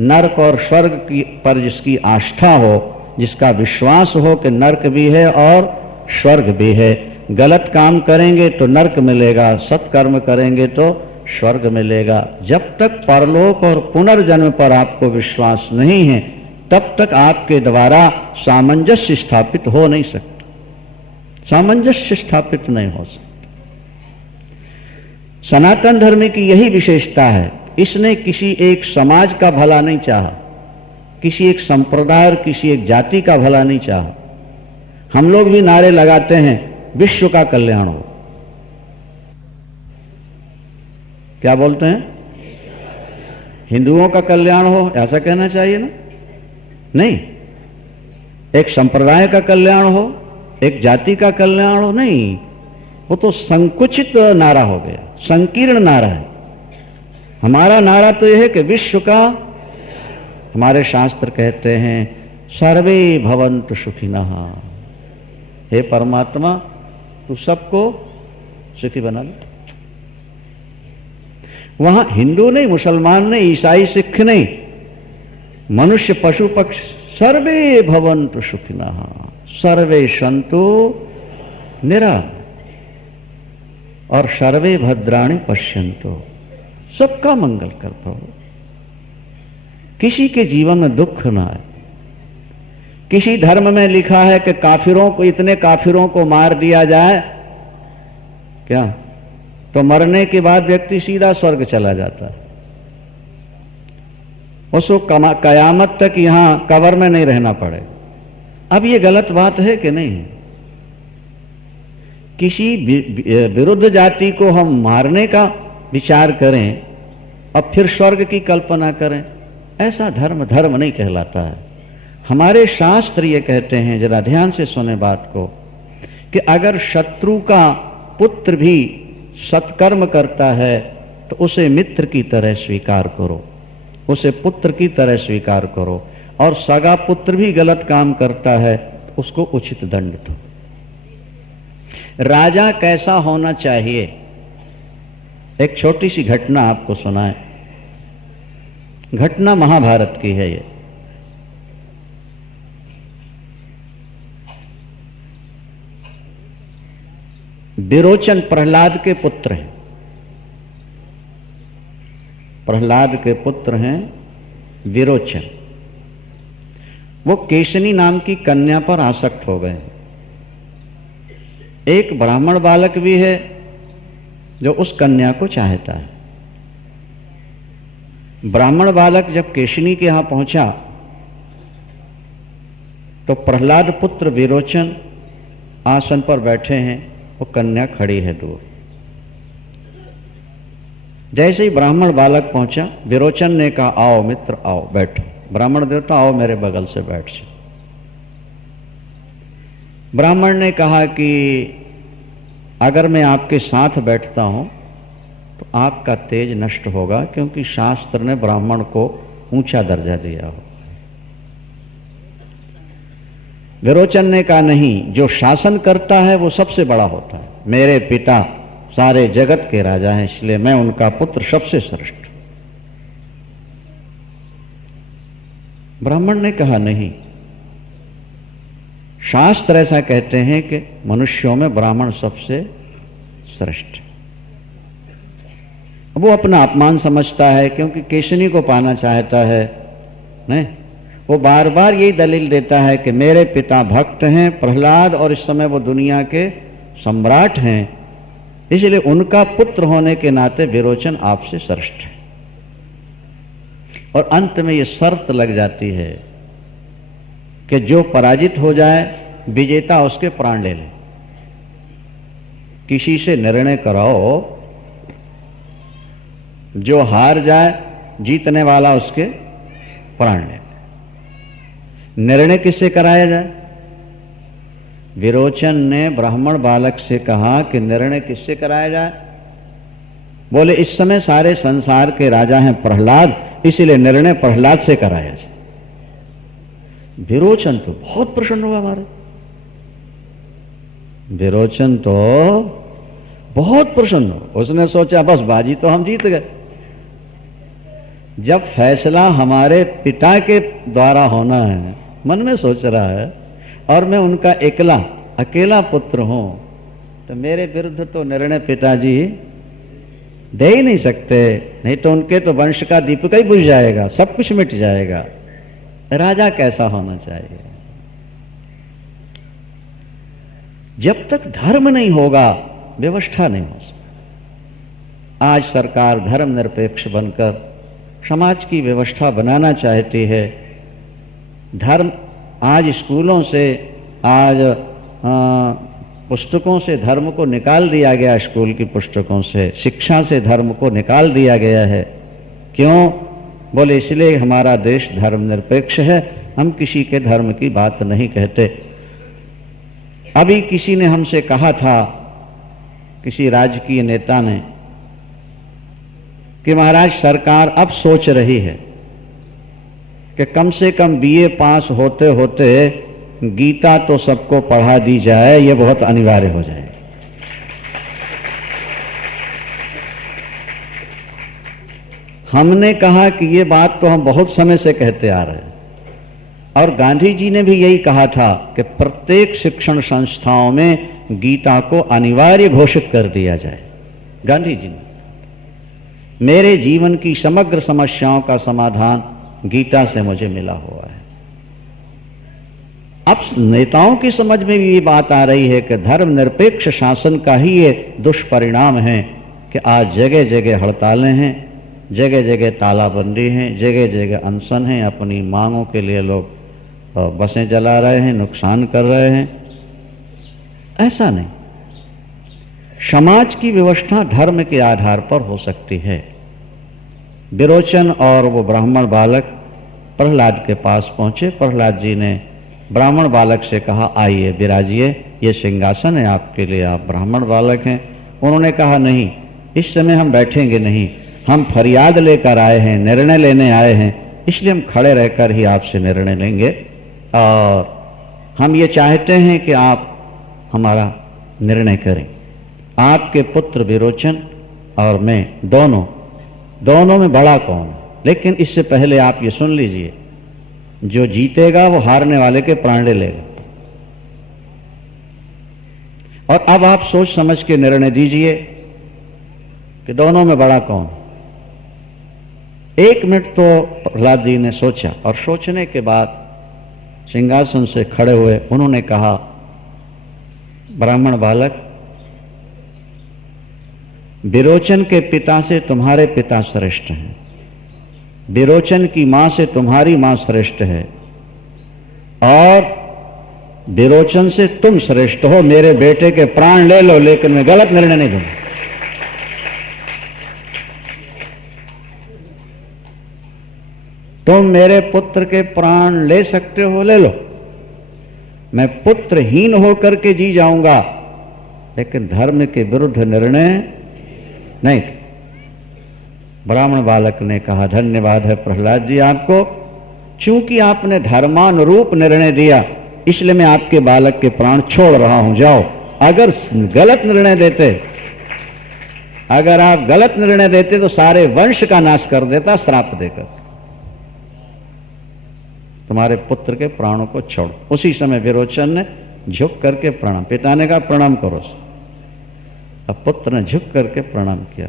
नरक और स्वर्ग की पर जिसकी आस्था हो, जिसका विश्वास हो कि नरक भी है और स्वर्ग भी है, गलत काम करेंगे तो नरक मिलेगा, सत्कर्म करेंगे तो स्वर्ग मिलेगा। जब तक परलोक और पुनर्जन्म पर आपको विश्वास नहीं है तब तक आपके द्वारा सामंजस्य स्थापित हो नहीं सकता, सामंजस्य स्थापित नहीं हो सकता। सनातन धर्म की यही विशेषता है, इसने किसी एक समाज का भला नहीं चाहा, किसी एक संप्रदाय और किसी एक जाति का भला नहीं चाहा। हम लोग भी नारे लगाते हैं विश्व का कल्याण हो, क्या बोलते हैं? हिंदुओं का कल्याण हो, ऐसा कहना चाहिए ना? नहीं। एक संप्रदाय का कल्याण हो, एक जाति का कल्याण हो, नहीं, वो तो संकुचित नारा हो गया, संकीर्ण नारा है। हमारा नारा तो यह है कि विश्व का, हमारे शास्त्र कहते हैं सर्वे भवन्तु सुखिनः, हे परमात्मा तू सबको सुखी बना ले। वहां हिंदू नहीं, मुसलमान नहीं, ईसाई सिख नहीं, मनुष्य पशु पक्षी सर्वे भवन्तु सुखिनः सर्वे सन्तु निरामयाः और सर्वे भद्राणि पश्यन्तु, सबका मंगल करता हो, किसी के जीवन में दुख ना आए। किसी धर्म में लिखा है कि काफिरों को, इतने काफिरों को मार दिया जाए क्या, तो मरने के बाद व्यक्ति सीधा स्वर्ग चला जाता है, उसको कयामत तक यहां कब्र में नहीं रहना पड़े। अब ये गलत बात है कि नहीं? किसी विरुद्ध जाति को हम मारने का विचार करें और फिर स्वर्ग की कल्पना करें, ऐसा धर्म धर्म नहीं कहलाता है। हमारे शास्त्र ये कहते हैं, जरा ध्यान से सुने बात को, कि अगर शत्रु का पुत्र भी सत्कर्म करता है तो उसे मित्र की तरह स्वीकार करो, उसे पुत्र की तरह स्वीकार करो, और सगा पुत्र भी गलत काम करता है तो उसको उचित दंड दो। राजा कैसा होना चाहिए, एक छोटी सी घटना आपको सुनाए। घटना महाभारत की है ये। विरोचन प्रहलाद के पुत्र हैं, प्रहलाद के पुत्र हैं विरोचन। वो केशनी नाम की कन्या पर आसक्त हो गए। एक ब्राह्मण बालक भी है जो उस कन्या को चाहता है। ब्राह्मण बालक जब केशनी के यहां पहुंचा तो प्रहलाद पुत्र विरोचन आसन पर बैठे हैं, वो कन्या खड़ी है दूर। जैसे ही ब्राह्मण बालक पहुंचा, विरोचन ने कहा आओ मित्र आओ बैठो। ब्राह्मण देवता आओ मेरे बगल से बैठ जाओ। ब्राह्मण ने कहा कि अगर मैं आपके साथ बैठता हूं तो आपका तेज नष्ट होगा, क्योंकि शास्त्र ने ब्राह्मण को ऊंचा दर्जा दिया हो। विरोचन ने कहा नहीं, जो शासन करता है वो सबसे बड़ा होता है। मेरे पिता सारे जगत के राजा हैं, इसलिए मैं उनका पुत्र सबसे श्रेष्ठ। ब्राह्मण ने कहा नहीं, शास्त्र ऐसा कहते हैं कि मनुष्यों में ब्राह्मण सबसे श्रेष्ठ। वो अपना अपमान समझता है क्योंकि केशनी को पाना चाहता है, नहीं, वो बार बार यही दलील देता है कि मेरे पिता भक्त हैं प्रहलाद, और इस समय वो दुनिया के सम्राट हैं, इसलिए उनका पुत्र होने के नाते विरोचन आपसे श्रेष्ठ है। और अंत में ये शर्त लग जाती है कि जो पराजित हो जाए विजेता उसके प्राण ले ले। किसी से निर्णय कराओ, जो हार जाए जीतने वाला उसके प्राण ले ले। निर्णय किससे कराया जाए? विरोचन ने ब्राह्मण बालक से कहा कि निर्णय किससे कराया जाए? बोले इस समय सारे संसार के राजा हैं प्रहलाद, इसलिए निर्णय प्रहलाद से कराया जाए। विरोचन तो बहुत प्रसन्न हुआ। हमारे विरोचन तो बहुत प्रसन्न हो, उसने सोचा बस बाजी तो हम जीत गए। जब फैसला हमारे पिता के द्वारा होना है, मन में सोच रहा है, और मैं उनका अकेला पुत्र हूं, तो मेरे विरुद्ध तो निर्णय पिताजी दे ही नहीं सकते, नहीं तो उनके तो वंश का दीपक ही बुझ जाएगा, सब कुछ मिट जाएगा। राजा कैसा होना चाहिए? जब तक धर्म नहीं होगा व्यवस्था नहीं हो सकती। आज सरकार धर्मनिरपेक्ष बनकर समाज की व्यवस्था बनाना चाहती है। धर्म आज स्कूलों से, आज पुस्तकों से धर्म को निकाल दिया गया, स्कूल की पुस्तकों से, शिक्षा से धर्म को निकाल दिया गया है। क्यों? बोले इसलिए हमारा देश धर्मनिरपेक्ष है, हम किसी के धर्म की बात नहीं कहते। अभी किसी ने हमसे कहा था, किसी राजकीय नेता ने, कि महाराज सरकार अब सोच रही है कि कम से कम बीए पास होते होते गीता तो सबको पढ़ा दी जाए, यह बहुत अनिवार्य हो जाए। हमने कहा कि यह बात तो हम बहुत समय से कहते आ रहे हैं, और गांधी जी ने भी यही कहा था कि प्रत्येक शिक्षण संस्थाओं में गीता को अनिवार्य घोषित कर दिया जाए। गांधी जी ने, मेरे जीवन की समग्र समस्याओं का समाधान गीता से मुझे मिला हुआ है। अब नेताओं की समझ में भी ये बात आ रही है कि धर्मनिरपेक्ष शासन का ही ये दुष्परिणाम है कि आज जगह जगह हड़तालें हैं, जगह जगह तालाबंदी है, जगह जगह अनशन है, अपनी मांगों के लिए लोग बसें जला रहे हैं, नुकसान कर रहे हैं। ऐसा नहीं, समाज की व्यवस्था धर्म के आधार पर हो सकती है। विरोचन और वो ब्राह्मण बालक प्रहलाद के पास पहुंचे। प्रहलाद जी ने ब्राह्मण बालक से कहा, आइए विराजिए, ये सिंहासन है आपके लिए, आप ब्राह्मण बालक हैं। उन्होंने कहा, नहीं, इस समय हम बैठेंगे नहीं, हम फरियाद लेकर आए हैं, निर्णय लेने आए हैं, इसलिए हम खड़े रहकर ही आपसे निर्णय लेंगे, और हम ये चाहते हैं कि आप हमारा निर्णय करें। आपके पुत्र विरोचन और मैं दोनों में बड़ा कौन है? लेकिन इससे पहले आप ये सुन लीजिए, जो जीतेगा वो हारने वाले के प्राण ले लेगा। और अब आप सोच समझ के निर्णय दीजिए कि दोनों में बड़ा कौन। 1 मिनट तो प्रहलाद जी ने सोचा, और सोचने के बाद सिंहासन से खड़े हुए उन्होंने कहा, ब्राह्मण बालक, विरोचन के पिता से तुम्हारे पिता श्रेष्ठ हैं, विरोचन की मां से तुम्हारी मां श्रेष्ठ है, और विरोचन से तुम श्रेष्ठ हो। मेरे बेटे के प्राण ले लो, लेकिन मैं गलत निर्णय नहीं दूंगा। तुम मेरे पुत्र के प्राण ले सकते हो, ले लो, मैं पुत्रहीन होकर के जी जाऊंगा, लेकिन धर्म के विरुद्ध निर्णय नहीं। ब्राह्मण बालक ने कहा, धन्यवाद है प्रहलाद जी आपको, चूंकि आपने धर्मानुरूप निर्णय दिया, इसलिए मैं आपके बालक के प्राण छोड़ रहा हूं, जाओ। अगर गलत निर्णय देते, अगर आप गलत निर्णय देते तो सारे वंश का नाश कर देता श्राप देकर। तुम्हारे पुत्र के प्राणों को छोड़ो। उसी समय विरोचन ने झुक करके प्रणाम, पिता ने कहा प्रणाम करो, अब पुत्र ने झुक करके प्रणाम किया।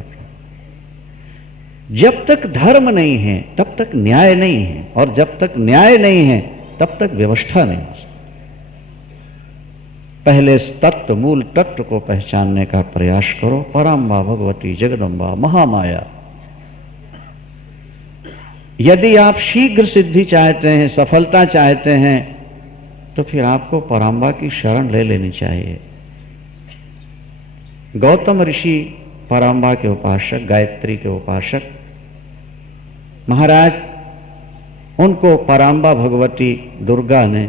जब तक धर्म नहीं है तब तक न्याय नहीं है, और जब तक न्याय नहीं है तब तक व्यवस्था नहीं हो सकती। पहले तत्व, मूल तत्व को पहचानने का प्रयास करो। पराम्बा भगवती जगदम्बा महामाया। यदि आप शीघ्र सिद्धि चाहते हैं, सफलता चाहते हैं, तो फिर आपको पराम्बा की शरण ले लेनी चाहिए। गौतम ऋषि पराम्बा के उपासक, गायत्री के उपासक, महाराज उनको पराम्बा भगवती दुर्गा ने,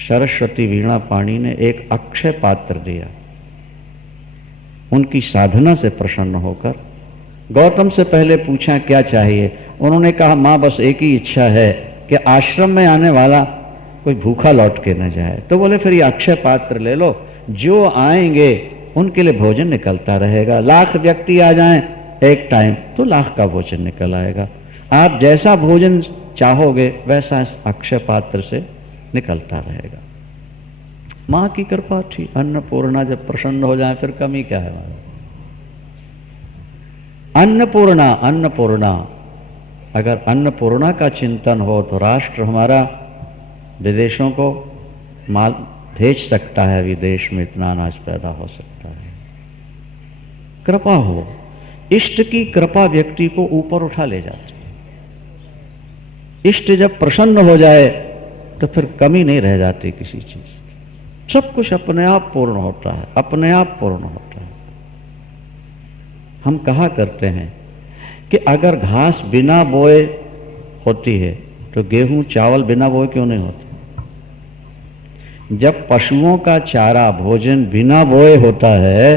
सरस्वती वीणा पाणी ने एक अक्षय पात्र दिया। उनकी साधना से प्रसन्न होकर गौतम से पहले पूछा क्या चाहिए। उन्होंने कहा, मां बस एक ही इच्छा है कि आश्रम में आने वाला कोई भूखा लौट के न जाए। तो बोले फिर ये अक्षय पात्र ले लो, जो आएंगे उनके लिए भोजन निकलता रहेगा। 1,00,000 व्यक्ति आ जाएं एक टाइम तो 1,00,000 का भोजन निकल आएगा। आप जैसा भोजन चाहोगे वैसा इस अक्षय पात्र से निकलता रहेगा। मां की कृपा थी। अन्नपूर्णा जब प्रसन्न हो जाए फिर कमी क्या है? अन्नपूर्णा, अन्नपूर्णा, अगर अन्नपूर्णा का चिंतन हो तो राष्ट्र हमारा विदेशों को माल भेज सकता है, विदेश में इतना अनाज पैदा हो सकता है। कृपा हो, इष्ट की कृपा व्यक्ति को ऊपर उठा ले जाती है। इष्ट जब प्रसन्न हो जाए तो फिर कमी नहीं रह जाती किसी चीज, सब कुछ अपने आप पूर्ण होता है, अपने आप पूर्ण होता है। हम कहा करते हैं कि अगर घास बिना बोए होती है तो गेहूं चावल बिना बोए क्यों नहीं होता? जब पशुओं का चारा भोजन बिना बोए होता है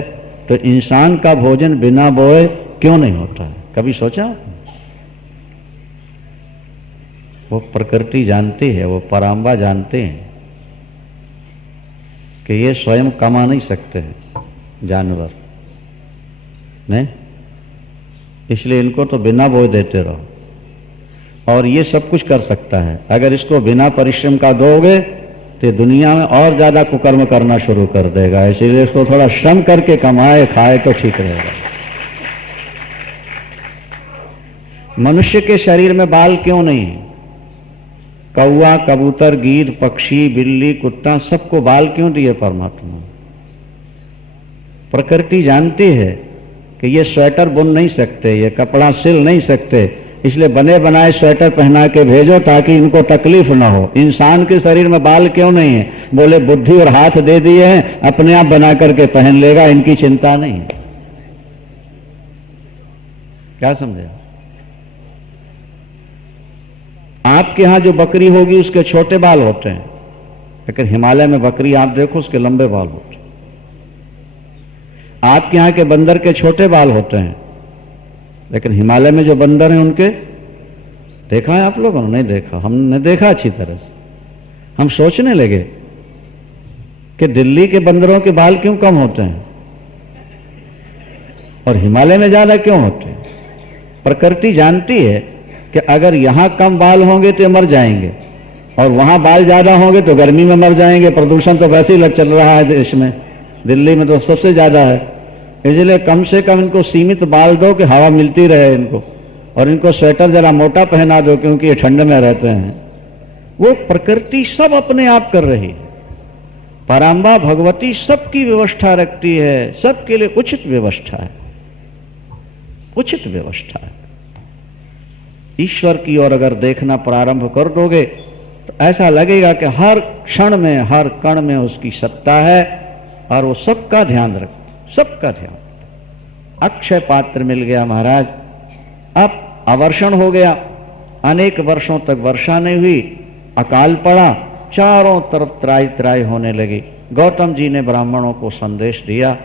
तो इंसान का भोजन बिना बोए क्यों नहीं होता है? कभी सोचा? वो प्रकृति जानती है, वो पराम्बा जानते हैं कि ये स्वयं कमा नहीं सकते हैं जानवर, नहीं, इसलिए इनको तो बिना बोए देते रहो। और ये सब कुछ कर सकता है। अगर इसको बिना परिश्रम का दोगे तो दुनिया में और ज्यादा कुकर्म करना शुरू कर देगा, इसीलिए इसको थोड़ा श्रम करके कमाए खाए तो ठीक रहेगा। मनुष्य के शरीर में बाल क्यों नहीं है? कौवा, कबूतर, गीद, पक्षी, बिल्ली, कुत्ता, सबको बाल क्यों दिए परमात्मा? प्रकृति जानती है कि ये स्वेटर बुन नहीं सकते, ये कपड़ा सिल नहीं सकते, इसलिए बने बनाए स्वेटर पहना के भेजो ताकि इनको तकलीफ ना हो। इंसान के शरीर में बाल क्यों नहीं है? बोले बुद्धि और हाथ दे दिए हैं, अपने आप बना करके पहन लेगा, इनकी चिंता नहीं है। क्या समझे? आपके यहां जो बकरी होगी उसके छोटे बाल होते हैं, लेकिन हिमालय में बकरी आप देखो उसके लंबे बाल होते हैं। आपके यहां के बंदर के छोटे बाल होते हैं, लेकिन हिमालय में जो बंदर हैं उनके देखा है आप लोगों ने? नहीं देखा, हमने देखा अच्छी तरह से। हम सोचने लगे कि दिल्ली के बंदरों के बाल क्यों कम होते हैं और हिमालय में ज्यादा क्यों होते हैं? प्रकृति जानती है कि अगर यहां कम बाल होंगे तो मर जाएंगे और वहां बाल ज्यादा होंगे तो गर्मी में मर जाएंगे। प्रदूषण तो वैसे ही चल रहा है देश में, दिल्ली में तो सबसे ज्यादा है, इसलिए कम से कम इनको सीमित बाल दो कि हवा मिलती रहे इनको, और इनको स्वेटर जरा मोटा पहना दो क्योंकि ये ठंड में रहते हैं। वो प्रकृति सब अपने आप कर रही है। पराम्बा भगवती सबकी व्यवस्था रखती है, सबके लिए उचित व्यवस्था है, उचित व्यवस्था है। ईश्वर की ओर अगर देखना प्रारंभ कर दोगे तो ऐसा लगेगा कि हर क्षण में, हर कण में उसकी सत्ता है और वो सबका ध्यान रखता, सबका ध्यान। अक्षय पात्र मिल गया महाराज, अब अवर्षण हो गया, अनेक वर्षों तक वर्षा नहीं हुई, अकाल पड़ा, चारों तरफ त्राई त्राई होने लगी। गौतम जी ने ब्राह्मणों को संदेश दिया,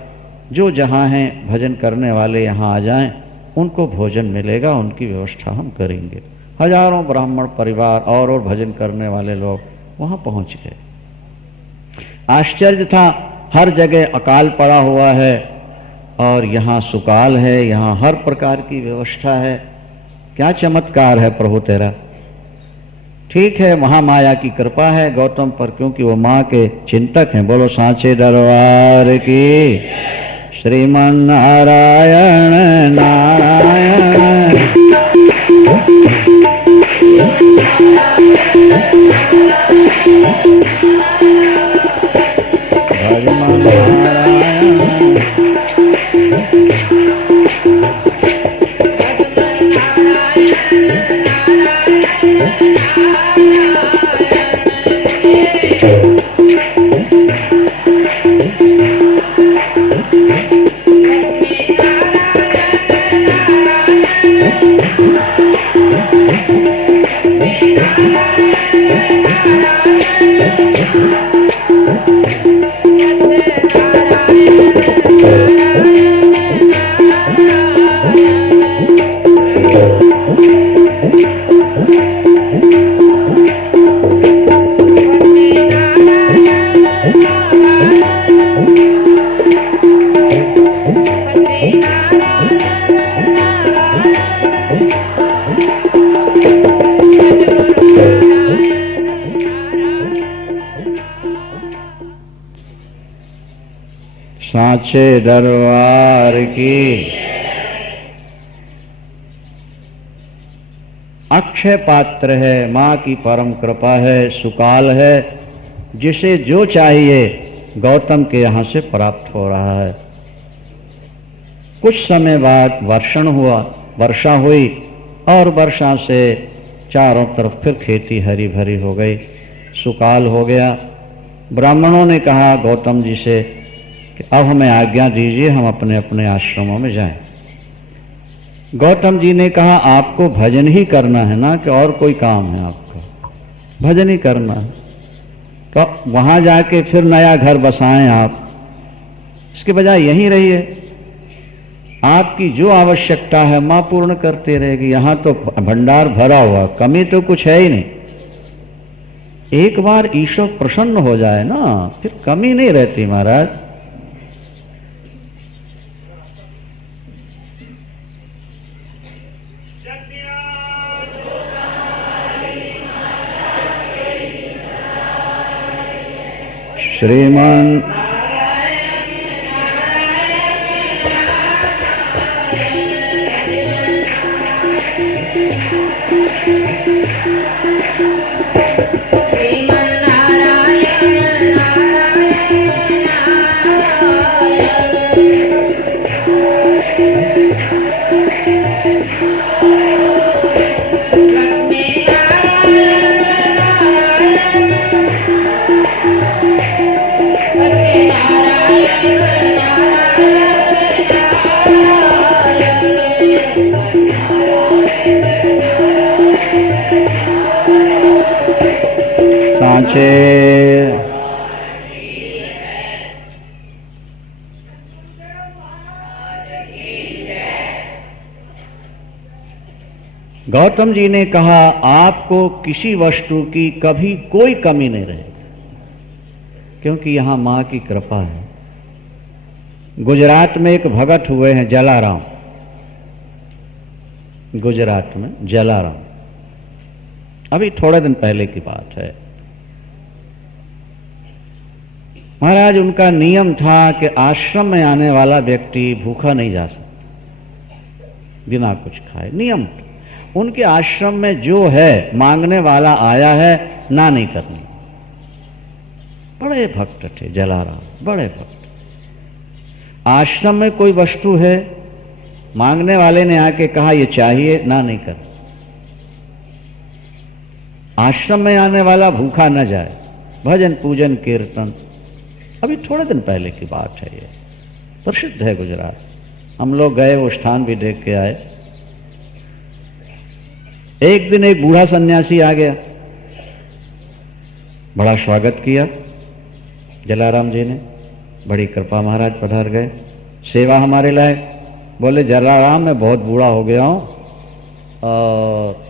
जो जहां हैं भजन करने वाले यहां आ जाएं, उनको भोजन मिलेगा, उनकी व्यवस्था हम करेंगे। हजारों ब्राह्मण परिवार और भजन करने वाले लोग वहां पहुंच गए। आश्चर्य था, हर जगह अकाल पड़ा हुआ है और यहां सुकाल है, यहां हर प्रकार की व्यवस्था है। क्या चमत्कार है प्रभु तेरा। ठीक है, महामाया की कृपा है गौतम पर, क्योंकि वो मां के चिंतक हैं। बोलो सांचे दरबार की, श्रीमन नारायण नारायण। भजमन नारायण। साचे दरबार की। अक्षय पात्र है, मां की परम कृपा है, सुकाल है, जिसे जो चाहिए गौतम के यहां से प्राप्त हो रहा है। कुछ समय बाद वर्षण हुआ, वर्षा हुई और वर्षा से चारों तरफ फिर खेती हरी भरी हो गई, सुकाल हो गया। ब्राह्मणों ने कहा गौतम जी से कि अब हमें आज्ञा दीजिए, हम अपने अपने आश्रमों में जाएं। गौतम जी ने कहा आपको भजन ही करना है ना, कि और कोई काम है आपको? भजन ही करना है, तो वहां जाके फिर नया घर बसाएं आप, इसके बजाय यहीं रहिए। आपकी जो आवश्यकता है मां पूर्ण करते रहेगी, यहां तो भंडार भरा हुआ, कमी तो कुछ है ही नहीं। एक बार ईश्वर प्रसन्न हो जाए ना, फिर कमी नहीं रहती महाराज। श्रीमान गौतम जी ने कहा आपको किसी वस्तु की कभी कोई कमी नहीं रहेगी, क्योंकि यहां मां की कृपा है। गुजरात में एक भगत हुए हैं जलाराम, गुजरात में जलाराम, अभी थोड़े दिन पहले की बात है। महाराज उनका नियम था कि आश्रम में आने वाला व्यक्ति भूखा नहीं जा सकता, बिना कुछ खाए, नियम। उनके आश्रम में जो है मांगने वाला आया है ना नहीं करनी। बड़े भक्त थे जलाराम, बड़े भक्त। आश्रम में कोई वस्तु है, मांगने वाले ने आके कहा ये चाहिए, ना नहीं कर। आश्रम में आने वाला भूखा न जाए, भजन पूजन कीर्तन। अभी थोड़े दिन पहले की बात है, ये प्रसिद्ध है गुजरात। हम लोग गए, वो स्थान भी देख के आए। एक दिन एक बूढ़ा सन्यासी आ गया, बड़ा स्वागत किया जलाराम जी ने, बड़ी कृपा, महाराज पधार गए, सेवा हमारे लायक। बोले जलाराम मैं बहुत बूढ़ा हो गया हूं और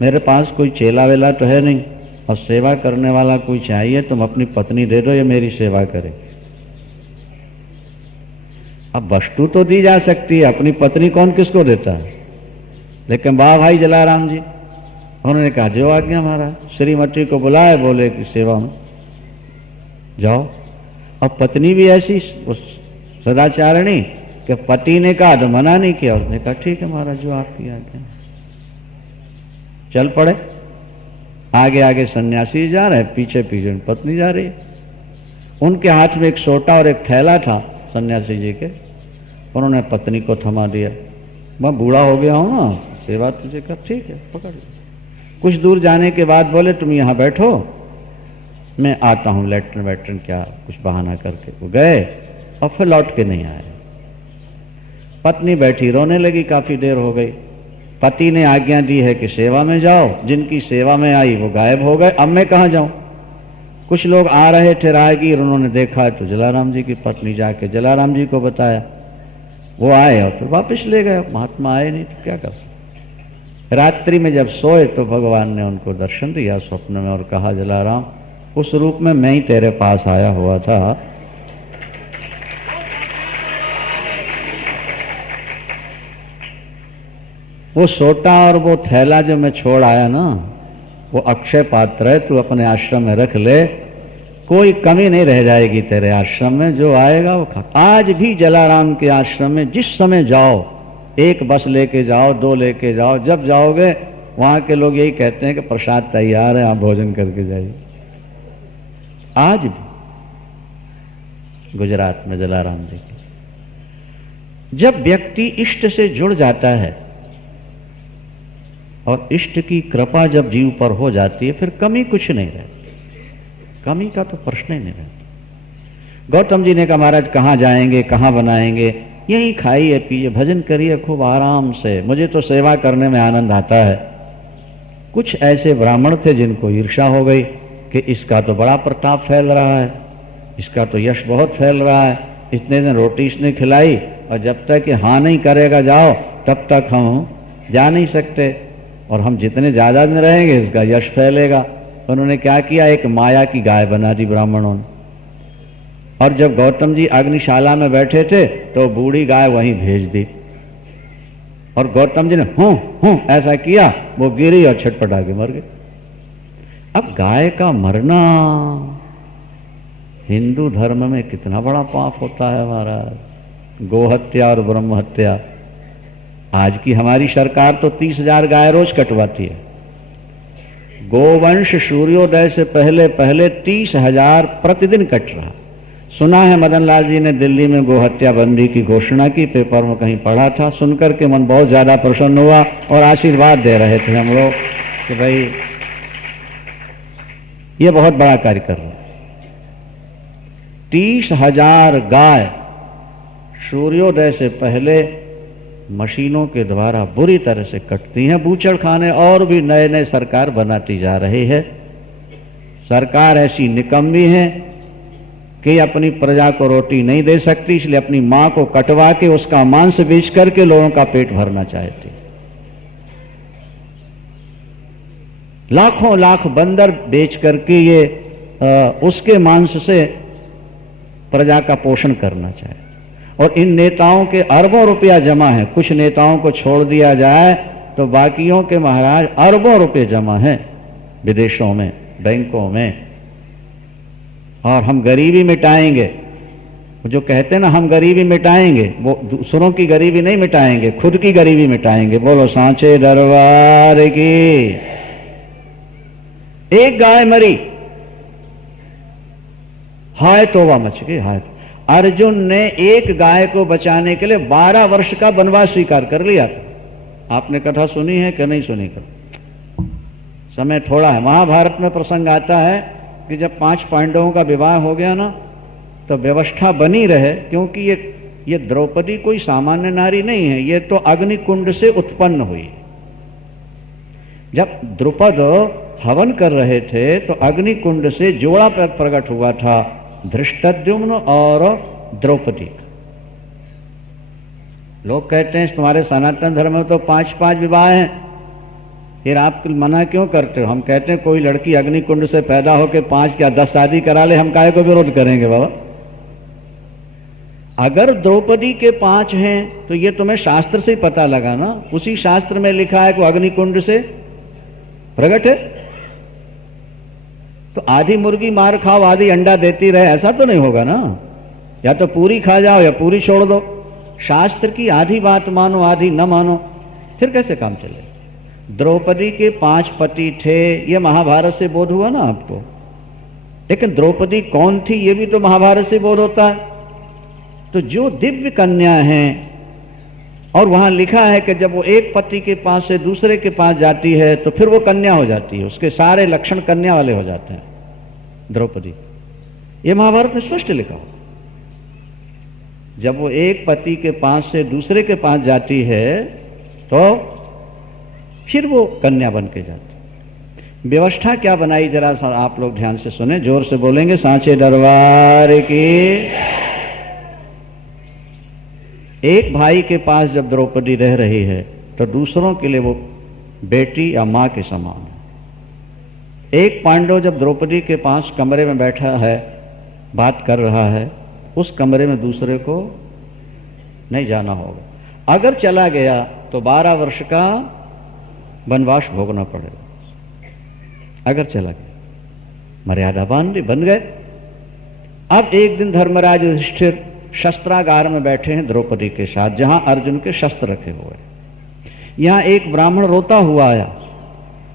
मेरे पास कोई चेला वेला तो है नहीं, और सेवा करने वाला कोई चाहिए, तुम अपनी पत्नी दे दो, ये मेरी सेवा करे। अब वस्तु तो दी जा सकती है, अपनी पत्नी कौन किसको देता है? लेकिन वाह भाई जलाराम जी, उन्होंने कहा जो आज्ञा महाराज। श्रीमती को बुलाए, बोले कि सेवा में जाओ। अब पत्नी भी ऐसी सदाचारिणी कि पति ने कहा तो मना नहीं किया, उसने कहा ठीक है महाराज जो आपकी आज्ञा। चल पड़े, आगे आगे सन्यासी जा रहे, पीछे पीछे पत्नी जा रही। उनके हाथ में एक सोटा और एक थैला था सन्यासी जी के, उन्होंने पत्नी को थमा दिया। मैं बूढ़ा हो गया हूं ना, सेवा तुझे कर, ठीक है पकड़। कुछ दूर जाने के बाद बोले तुम यहां बैठो, मैं आता हूं, लेटरिन वेटरिन क्या कुछ बहाना करके। वो गए और फिर लौट के नहीं आए। पत्नी बैठी रोने लगी, काफी देर हो गई। पति ने आज्ञा दी है कि सेवा में जाओ, जिनकी सेवा में आई वो गायब हो गए, अब मैं कहां जाऊं? कुछ लोग आ रहे थे राहगीर, उन्होंने देखा तो जलाराम जी की पत्नी, जाके जलाराम जी को बताया, वो आए और फिर वापस ले गए। महात्मा आए नहीं तो क्या कर सकते। रात्रि में जब सोए तो भगवान ने उनको दर्शन दिया स्वप्न में और कहा जलाराम उस रूप में मैं ही तेरे पास आया हुआ था। वो सोटा और वो थैला जो मैं छोड़ आया ना, वो अक्षय पात्र है, तू अपने आश्रम में रख ले, कोई कमी नहीं रह जाएगी तेरे आश्रम में, जो आएगा वो खा। आज भी जलाराम के आश्रम में जिस समय जाओ, एक बस लेके जाओ, 2 लेके जाओ, जब जाओगे वहां के लोग यही कहते हैं कि प्रसाद तैयार है, आप भोजन करके जाइए। आज भी गुजरात में जलाराम जी, जब व्यक्ति इष्ट से जुड़ जाता है और इष्ट की कृपा जब जीव पर हो जाती है, फिर कमी कुछ नहीं रहती, कमी का तो प्रश्न ही नहीं रहता। गौतम जी ने कहा महाराज कहाँ जाएंगे, कहाँ बनाएंगे? यहीं खाइए पिए, भजन करिए खूब आराम से, मुझे तो सेवा करने में आनंद आता है। कुछ ऐसे ब्राह्मण थे जिनको ईर्ष्या हो गई कि इसका तो बड़ा प्रताप फैल रहा है, इसका तो यश बहुत फैल रहा है, इतने दिन रोटी इसने खिलाई और जब तक कि हाँ नहीं करेगा जाओ तब तक हम जा नहीं सकते, और हम जितने ज़्यादा दिन रहेंगे इसका यश फैलेगा। उन्होंने क्या किया, एक माया की गाय बना दी ब्राह्मणों ने, और जब गौतम जी अग्निशाला में बैठे थे तो बूढ़ी गाय वहीं भेज दी, और गौतम जी ने हूं ऐसा किया, वो गिरी और छटपटा के मर गई। अब गाय का मरना हिंदू धर्म में कितना बड़ा पाप होता है महाराज, गोहत्या और ब्रह्म हत्या। आज की हमारी सरकार तो 30,000 गाय रोज कटवाती है। गोवंश सूर्योदय से पहले पहले 30,000 प्रतिदिन कट रहा। सुना है मदन लाल जी ने दिल्ली में गोहत्या बंदी की घोषणा की, पेपर में कहीं पढ़ा था, सुनकर के मन बहुत ज्यादा प्रसन्न हुआ और आशीर्वाद दे रहे थे हम लोग कि भाई ये बहुत बड़ा कार्य कर रहे हैं। 30,000 गाय सूर्योदय से पहले मशीनों के द्वारा बुरी तरह से कटती हैं। बूचड़खाने और भी नए नए सरकार बनाती जा रही है। सरकार ऐसी निकम्मी है कि अपनी प्रजा को रोटी नहीं दे सकती, इसलिए अपनी मां को कटवा के उसका मांस बेच करके लोगों का पेट भरना चाहती। लाखों लाख बंदर बेच करके ये उसके मांस से प्रजा का पोषण करना चाहे। और इन नेताओं के अरबों रुपया जमा है। कुछ नेताओं को छोड़ दिया जाए तो बाकियों के महाराज अरबों रुपए जमा है विदेशों में, बैंकों में। और हम गरीबी मिटाएंगे, जो कहते हैं ना हम गरीबी मिटाएंगे, वो दूसरों की गरीबी नहीं मिटाएंगे, खुद की गरीबी मिटाएंगे। बोलो सांचे दरबार की। एक गाय मरी, हाय तौबा मच गई, हाय। अर्जुन ने एक गाय को बचाने के लिए 12 वर्ष का वनवास स्वीकार कर लिया था। आपने कथा सुनी है कि नहीं सुनी? कर समय थोड़ा है। महाभारत में प्रसंग आता है कि जब 5 पांडवों का विवाह हो गया ना, तो व्यवस्था बनी रहे, क्योंकि ये द्रौपदी कोई सामान्य नारी नहीं है, ये तो अग्निकुंड से उत्पन्न हुई। जब द्रुपद हवन कर रहे थे तो अग्निकुंड से जोड़ा प्रकट हुआ था, धृष्टद्युम्न और द्रौपदी। लोग कहते हैं तुम्हारे सनातन धर्म में तो 5-5 विवाह हैं, फिर आप मना क्यों करते हो? हम कहते हैं कोई लड़की अग्निकुंड से पैदा होकर 5 या 10 शादी करा ले, हम काहे को विरोध करेंगे बाबा? अगर द्रौपदी के 5 हैं तो ये तुम्हें शास्त्र से ही पता लगा ना, उसी शास्त्र में लिखा है कि अग्निकुंड से प्रकट है। तो आधी मुर्गी मार खाओ आधी अंडा देती रहे, ऐसा तो नहीं होगा ना। या तो पूरी खा जाओ या पूरी छोड़ दो। शास्त्र की आधी बात मानो आधी न मानो, फिर कैसे काम चले? द्रौपदी के 5 पति थे, ये महाभारत से बोध हुआ ना आपको। लेकिन द्रौपदी कौन थी ये भी तो महाभारत से बोध होता है। तो जो दिव्य कन्या हैं, और वहां लिखा है कि जब वो एक पति के पास से दूसरे के पास जाती है तो फिर वो कन्या हो जाती है, उसके सारे लक्षण कन्या वाले हो जाते हैं द्रौपदी। ये महाभारत में स्पष्ट लिखा हो। जब वो एक पति के पास से दूसरे के पास जाती है तो फिर वो कन्या बन के जाती। व्यवस्था क्या बनाई जरा सा आप लोग ध्यान से सुने, जोर से बोलेंगे सांचे दरबार की। एक भाई के पास जब द्रौपदी रह रही है तो दूसरों के लिए वो बेटी या मां के समान है। एक पांडव जब द्रौपदी के पास कमरे में बैठा है, बात कर रहा है, उस कमरे में दूसरे को नहीं जाना होगा। अगर चला गया तो 12 वर्ष का वनवास भोगना पड़ेगा। अगर चला गया, मर्यादा बन गए, अब एक दिन धर्मराज युधिष्ठिर शस्त्रागार में बैठे हैं द्रौपदी के साथ, जहां अर्जुन के शस्त्र रखे हुए। यहां एक ब्राह्मण रोता हुआ आया,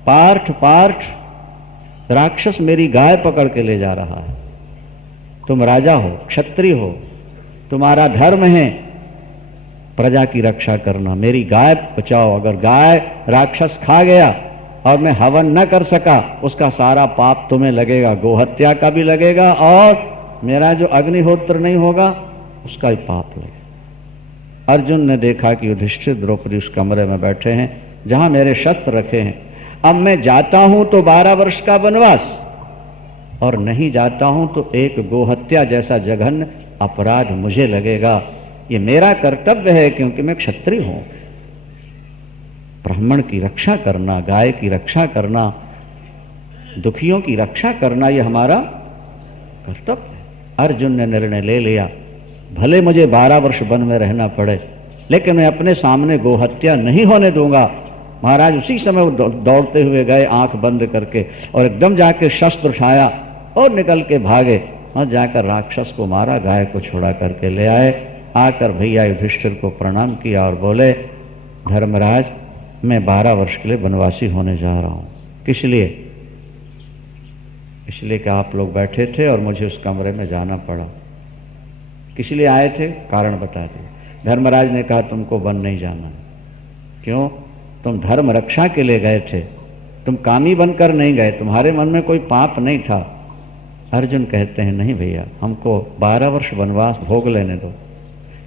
पार्थ पार्थ, राक्षस मेरी गाय पकड़ के ले जा रहा है। तुम राजा हो, क्षत्रिय हो, तुम्हारा धर्म है प्रजा की रक्षा करना, मेरी गाय बचाओ। अगर गाय राक्षस खा गया और मैं हवन न कर सका, उसका सारा पाप तुम्हें लगेगा, गोहत्या का भी लगेगा और मेरा जो अग्निहोत्र नहीं होगा उसका भी पाप लगेगा। अर्जुन ने देखा कि युधिष्ठिर द्रौपदी उस कमरे में बैठे हैं जहां मेरे शस्त्र रखे हैं। अब मैं जाता हूं तो 12 वर्ष का वनवास, और नहीं जाता हूं तो एक गोहत्या जैसा जघन्य अपराध मुझे लगेगा। ये मेरा कर्तव्य है क्योंकि मैं क्षत्रिय हूं। ब्राह्मण की रक्षा करना, गाय की रक्षा करना, दुखियों की रक्षा करना, ये हमारा कर्तव्य है। अर्जुन ने निर्णय ले लिया, भले मुझे 12 वर्ष वन में रहना पड़े, लेकिन मैं अपने सामने गोहत्या नहीं होने दूंगा। महाराज उसी समय वो दौड़ते हुए गए आंख बंद करके, और एकदम जाके शस्त्र उठाया और निकल के भागे और जाकर राक्षस को मारा, गाय को छुड़ा करके ले आए। आकर भैया युधिष्ठिर को प्रणाम किया और बोले, धर्मराज मैं 12 वर्ष के लिए वनवासी होने जा रहा हूं। किस लिए? इसलिए कि आप लोग बैठे थे और मुझे उस कमरे में जाना पड़ा। किस लिए आए थे? कारण बता दिए। धर्मराज ने कहा तुमको वन नहीं जाना। क्यों? तुम धर्म रक्षा के लिए गए थे, तुम कामी बनकर नहीं गए, तुम्हारे मन में कोई पाप नहीं था। अर्जुन कहते हैं नहीं भैया, हमको 12 वर्ष वनवास भोग लेने दो,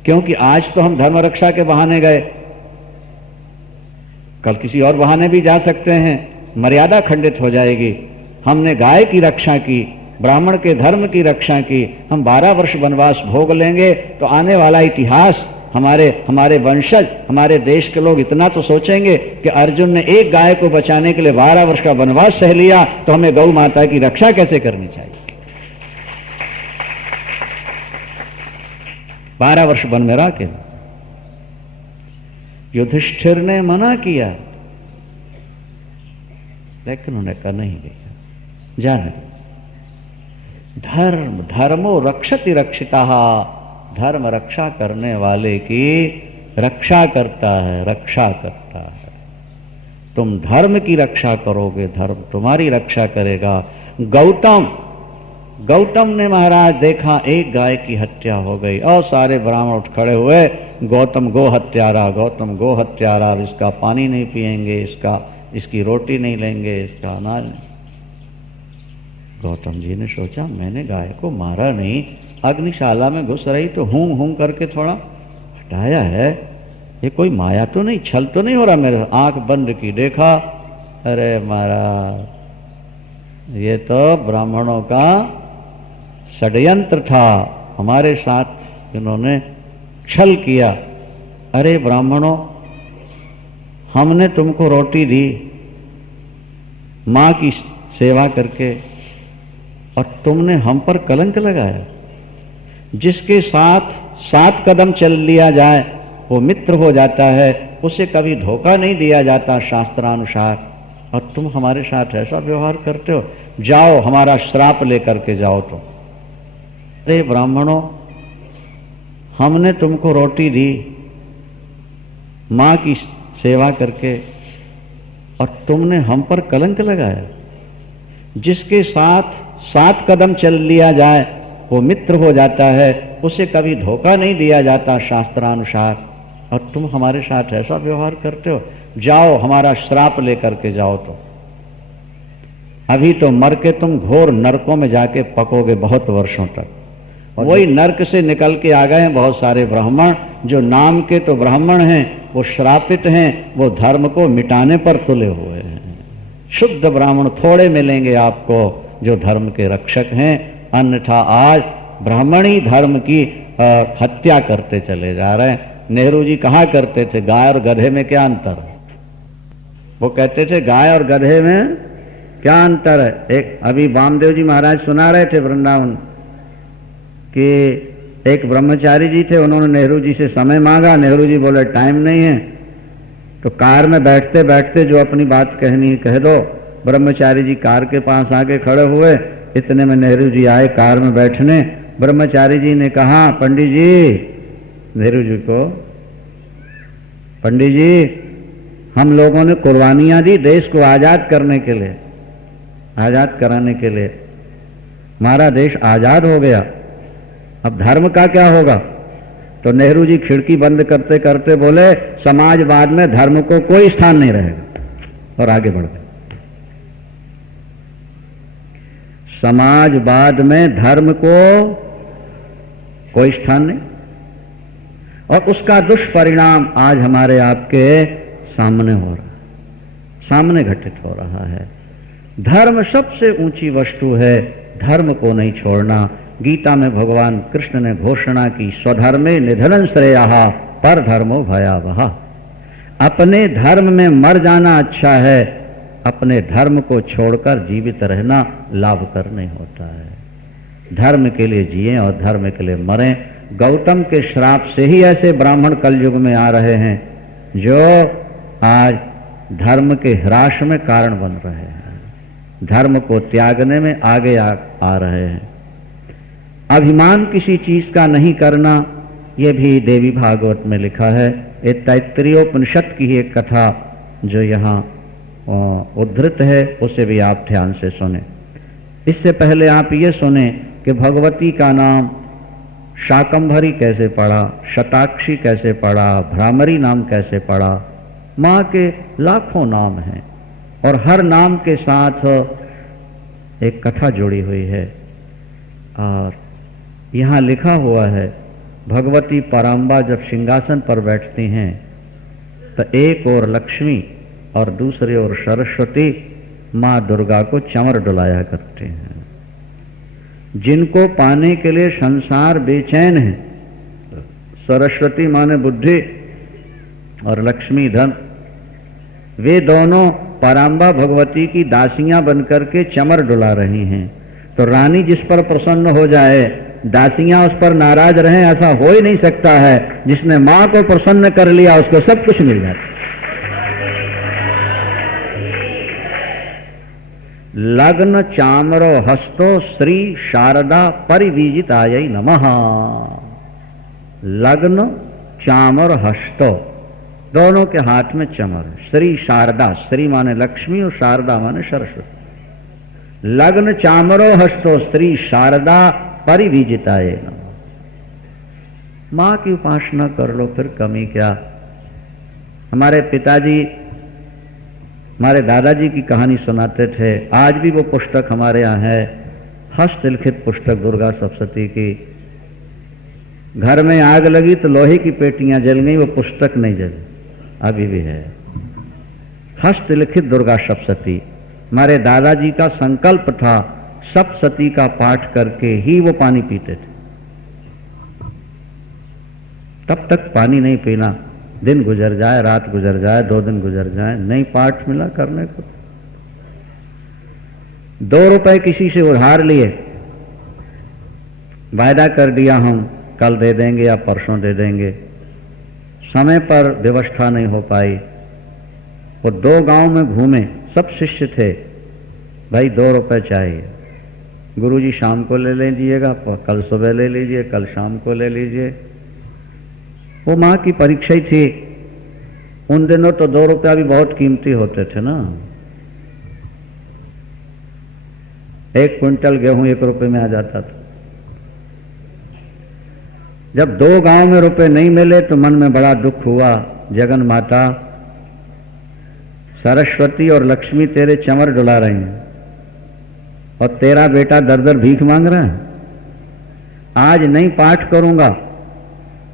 क्योंकि आज तो हम धर्म रक्षा के बहाने गए, कल किसी और बहाने भी जा सकते हैं, मर्यादा खंडित हो जाएगी। हमने गाय की रक्षा की, ब्राह्मण के धर्म की रक्षा की, हम 12 वर्ष वनवास भोग लेंगे तो आने वाला इतिहास, हमारे वंशज, हमारे देश के लोग इतना तो सोचेंगे कि अर्जुन ने एक गाय को बचाने के लिए 12 वर्ष का वनवास सह लिया, तो हमें गौ माता की रक्षा कैसे करनी चाहिए। 12 वर्ष वन में रह के युधिष्ठिर ने मना किया, लेकिन उन्होंने कहा नहीं भैया, जाने धर्मो रक्षति रक्षिता, धर्म रक्षा करने वाले की रक्षा करता है, रक्षा करता है। तुम धर्म की रक्षा करोगे, धर्म तुम्हारी रक्षा करेगा। गौतम ने महाराज देखा एक गाय की हत्या हो गई और सारे ब्राह्मण उठ खड़े हुए, गौतम गो हत्यारा, गौतम गो हत्यारा, इसका पानी नहीं पिएंगे, इसकी रोटी नहीं लेंगे, इसका अनाज नहीं। गौतम जी ने सोचा मैंने गाय को मारा नहीं, अग्निशाला में घुस रही तो हूं हूं करके थोड़ा हटाया है, ये कोई माया तो नहीं, छल तो नहीं हो रहा मेरे। आंख बंद की, देखा, अरे महाराज ये तो ब्राह्मणों का षड्यंत्र था, हमारे साथ इन्होंने छल किया। अरे ब्राह्मणों, हमने तुमको रोटी दी मां की सेवा करके, और तुमने हम पर कलंक लगाया। जिसके साथ 7 कदम चल लिया जाए वो मित्र हो जाता है, उसे कभी धोखा नहीं दिया जाता शास्त्रानुसार, और तुम हमारे साथ ऐसा व्यवहार करते हो। जाओ, हमारा श्राप लेकर के जाओ तुम। अरे ब्राह्मणों, हमने तुमको रोटी दी मां की सेवा करके, और तुमने हम पर कलंक लगाया। जिसके साथ 7 कदम चल लिया जाए वो मित्र हो जाता है, उसे कभी धोखा नहीं दिया जाता शास्त्रानुसार, और तुम हमारे साथ ऐसा व्यवहार करते हो। जाओ, हमारा श्राप लेकर के जाओ तुम। अभी तो मर के तुम घोर नरकों में जाके पकोगे बहुत वर्षों तक। वही नरक से निकल के आ गए हैं बहुत सारे ब्राह्मण, जो नाम के तो ब्राह्मण हैं, वो श्रापित हैं, वो धर्म को मिटाने पर तुले हुए हैं। शुद्ध ब्राह्मण थोड़े मिलेंगे आपको जो धर्म के रक्षक हैं, अन्यथा आज ब्राह्मणी धर्म की हत्या करते चले जा रहे हैं। नेहरू जी कहा करते थे गाय और गधे में क्या अंतर है? वो कहते थे गाय और गधे में क्या अंतर है। एक अभी वामदेव जी महाराज सुना रहे थे वृंदावन कि एक ब्रह्मचारी जी थे, उन्होंने नेहरू जी से समय मांगा, नेहरू जी बोले टाइम नहीं है। तो कार में बैठते बैठते जो अपनी बात कहनी है कह दो। ब्रह्मचारी जी कार के पास आके खड़े हुए, इतने में नेहरू जी आए कार में बैठने, ब्रह्मचारी जी ने कहा पंडित जी, नेहरू जी को, पंडित जी हम लोगों ने कुर्बानियां दी देश को आजाद करने के लिए, आजाद कराने के लिए। हमारा देश आजाद हो गया, अब धर्म का क्या होगा? तो नेहरू जी खिड़की बंद करते करते बोले समाजवाद में धर्म को कोई स्थान नहीं रहेगा, और आगे बढ़ गए। समाजवाद में धर्म को कोई स्थान नहीं, और उसका दुष्परिणाम आज हमारे आपके सामने हो रहा है, सामने घटित हो रहा है। धर्म सबसे ऊंची वस्तु है, धर्म को नहीं छोड़ना। गीता में भगवान कृष्ण ने घोषणा की, स्वधर्मे निधनं श्रेयः पर धर्मो भयावह। अपने धर्म में मर जाना अच्छा है, अपने धर्म को छोड़कर जीवित रहना लाभकर नहीं होता है। धर्म के लिए जिएं और धर्म के लिए मरें। गौतम के श्राप से ही ऐसे ब्राह्मण कलयुग में आ रहे हैं जो आज धर्म के ह्रास में कारण बन रहे हैं, धर्म को त्यागने में आगे आ रहे हैं। अभिमान किसी चीज का नहीं करना, यह भी देवी भागवत में लिखा है। ये तैत्तरीयोपनिषद की एक कथा जो यहाँ उद्धृत है, उसे भी आप ध्यान से सुने। इससे पहले आप ये सुने कि भगवती का नाम शाकंभरी कैसे पड़ा, शताक्षी कैसे पड़ा, भ्रामरी नाम कैसे पड़ा। माँ के लाखों नाम हैं और हर नाम के साथ एक कथा जुड़ी हुई है। और यहाँ लिखा हुआ है, भगवती पराम्बा जब सिंहासन पर बैठती हैं तो एक ओर लक्ष्मी और दूसरी ओर सरस्वती माँ दुर्गा को चंवर डुलाया करते हैं। जिनको पाने के लिए संसार बेचैन है, सरस्वती माँ ने बुद्धि और लक्ष्मी धन, वे दोनों पराम्बा भगवती की दासियां बनकर के चमर डुला रही हैं। तो रानी जिस पर प्रसन्न हो जाए, दासियां उस पर नाराज रहें, ऐसा हो ही नहीं सकता है। जिसने मां को प्रसन्न कर लिया उसको सब कुछ मिल जाता। लग्न चामरो हस्तो श्री शारदा परिवीजितायै नमः। लग्न चामर हस्तो, दोनों के हाथ में चमर। श्री शारदा, श्री माने लक्ष्मी और शारदा माने सरस्वती। लग्न चामरो हस्तो श्री शारदा परिवीजिताये नमः। मां की उपासना कर लो, फिर कमी क्या। हमारे पिताजी हमारे दादाजी की कहानी सुनाते थे, आज भी वो पुस्तक हमारे यहाँ है, हस्तलिखित पुस्तक दुर्गा सप्तशती की। घर में आग लगी तो लोहे की पेटियां जल गई, वो पुस्तक नहीं जली, अभी भी है। हस्तलिखित दुर्गा सप्तशती। हमारे दादाजी का संकल्प था सप्तशती का पाठ करके ही वो पानी पीते थे। तब तक पानी नहीं पीना, दिन गुजर जाए, रात गुजर जाए, 2 दिन गुजर जाए, नहीं पाठ मिला करने को। 2 रुपए किसी से उधार लिए, वायदा कर दिया हम कल दे देंगे या परसों दे देंगे, समय पर व्यवस्था नहीं हो पाई। वो 2 गांव में घूमे, सब शिष्य थे, भाई 2 रुपए चाहिए। गुरुजी शाम को ले लीजिएगा, कल सुबह ले लीजिए, कल शाम को ले लीजिए। वो माँ की परीक्षा ही थी। उन दिनों तो 2 रुपया भी बहुत कीमती होते थे ना। 1 क्विंटल गेहूं 1 रुपए में आ जाता था। जब 2 गांव में रुपए नहीं मिले तो मन में बड़ा दुख हुआ। जगन माता सरस्वती और लक्ष्मी तेरे चंवर डुला रही हैं और तेरा बेटा दर दर भीख मांग रहा है। आज नहीं पाठ करूंगा,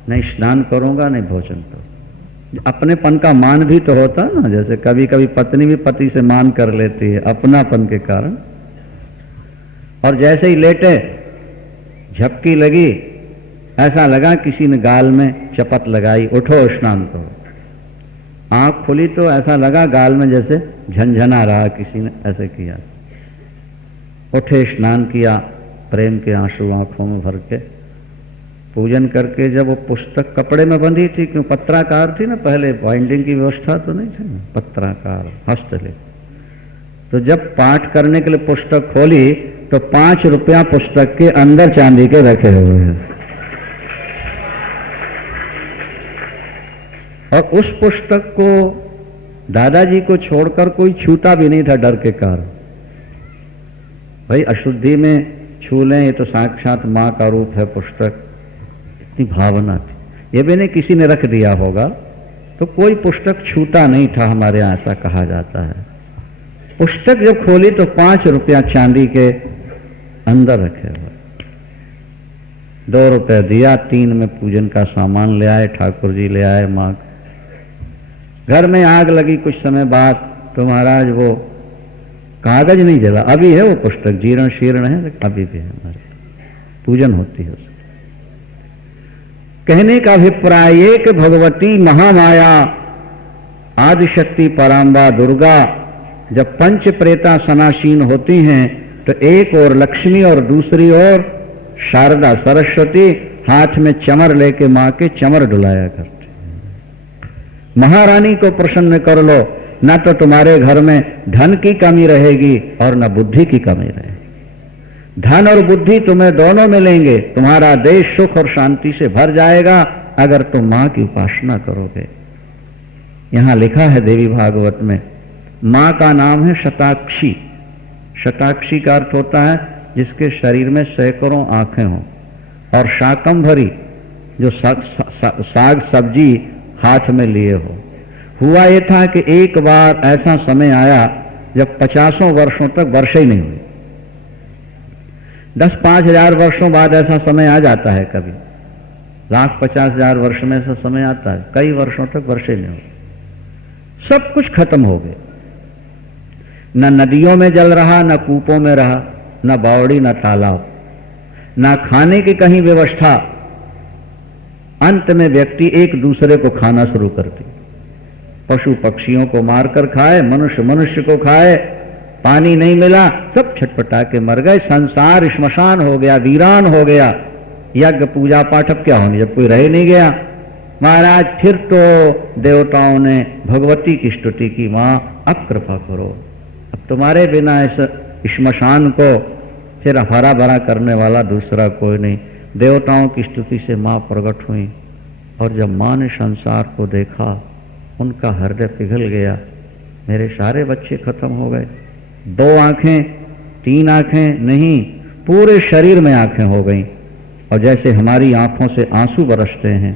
नहीं स्नान करूंगा, नहीं भोजन करूंगा। अपनेपन का मान भी तो होता है ना, जैसे कभी कभी पत्नी भी पति से मान कर लेती है अपनापन के कारण। और जैसे ही लेटे, झपकी लगी, ऐसा लगा किसी ने गाल में चपत लगाई, उठो स्नान करो। आंख खुली तो ऐसा लगा गाल में जैसे झंझना रहा, किसी ने ऐसे किया। उठे, स्नान किया, प्रेम के आंसू आंखों में भर के पूजन करके। जब वो पुस्तक कपड़े में बंधी थी, क्यों पत्राकार थी ना, पहले बाइंडिंग की व्यवस्था तो नहीं थी ना, पत्राकार हस्तलिखित। तो जब पाठ करने के लिए पुस्तक खोली तो 5 रुपया पुस्तक के अंदर चांदी के रखे हुए हैं। और उस पुस्तक को दादाजी को छोड़कर कोई छूता भी नहीं था डर के कारण। भाई अशुद्धि में छू लें, ये तो साक्षात मां का रूप है पुस्तक। इतनी भावना थी। ये भी नहीं किसी ने रख दिया होगा, तो कोई पुस्तक छूता नहीं था। हमारे यहाँ ऐसा कहा जाता है। पुस्तक जब खोली तो 5 रुपया चांदी के अंदर रखे हुए। 2 रुपये दिया, 3 में पूजन का सामान ले आए, ठाकुर जी ले आए। माँ घर में आग लगी कुछ समय बाद, तो महाराज वो कागज नहीं जला, अभी है वो पुस्तक, जीर्ण शीर्ण है लेकिन अभी भी है, हमारे पूजन होती है। कहने का अभिप्राय ये कि भगवती महामाया आदिशक्ति पराम्बा दुर्गा जब पंच प्रेता सनासीन होती हैं, तो एक और लक्ष्मी और दूसरी ओर शारदा सरस्वती हाथ में चमर लेके मां के चमर डुलाया करते। महारानी को प्रसन्न कर लो, ना तो तुम्हारे घर में धन की कमी रहेगी और न बुद्धि की कमी रहेगी। धन और बुद्धि तुम्हें दोनों मिलेंगे। तुम्हारा देश सुख और शांति से भर जाएगा अगर तुम मां की उपासना करोगे। यहां लिखा है देवी भागवत में, मां का नाम है शताक्षी। शताक्षी का अर्थ होता है जिसके शरीर में सैकड़ों आंखें हों, और शाकंभरी जो साग सब्जी हाथ में लिए हो। हुआ यह था कि एक बार ऐसा समय आया जब 50 वर्षों तक वर्षा ही नहीं हुई। 10-5 हजार वर्षों बाद ऐसा समय आ जाता है, कभी 1,50,000 वर्ष में ऐसा समय आता है, कई वर्षों तक वर्षा ही नहीं हुई। सब कुछ खत्म हो गए, न नदियों में जल रहा, न कूपों में रहा, न बावड़ी, न तालाब, न खाने की कहीं व्यवस्था। अंत में व्यक्ति एक दूसरे को खाना शुरू कर दी। पशु पक्षियों को मारकर खाए, मनुष्य मनुष्य को खाए। पानी नहीं मिला, सब छटपटा के मर गए। संसार श्मशान हो गया, वीरान हो गया। यज्ञ पूजा पाठ अब क्या होनी जब कोई रह नहीं गया। महाराज फिर तो देवताओं ने भगवती की स्तुति की, मां अब कृपा करो, अब तुम्हारे बिना इस श्मशान को फिर हरा भरा करने वाला दूसरा कोई नहीं। देवताओं की स्तुति से मां प्रकट हुई, और जब मां ने संसार को देखा उनका हृदय पिघल गया। मेरे सारे बच्चे खत्म हो गए। 2 आंखें, 3 आंखें नहीं, पूरे शरीर में आंखें हो गईं। और जैसे हमारी आंखों से आंसू बरसते हैं,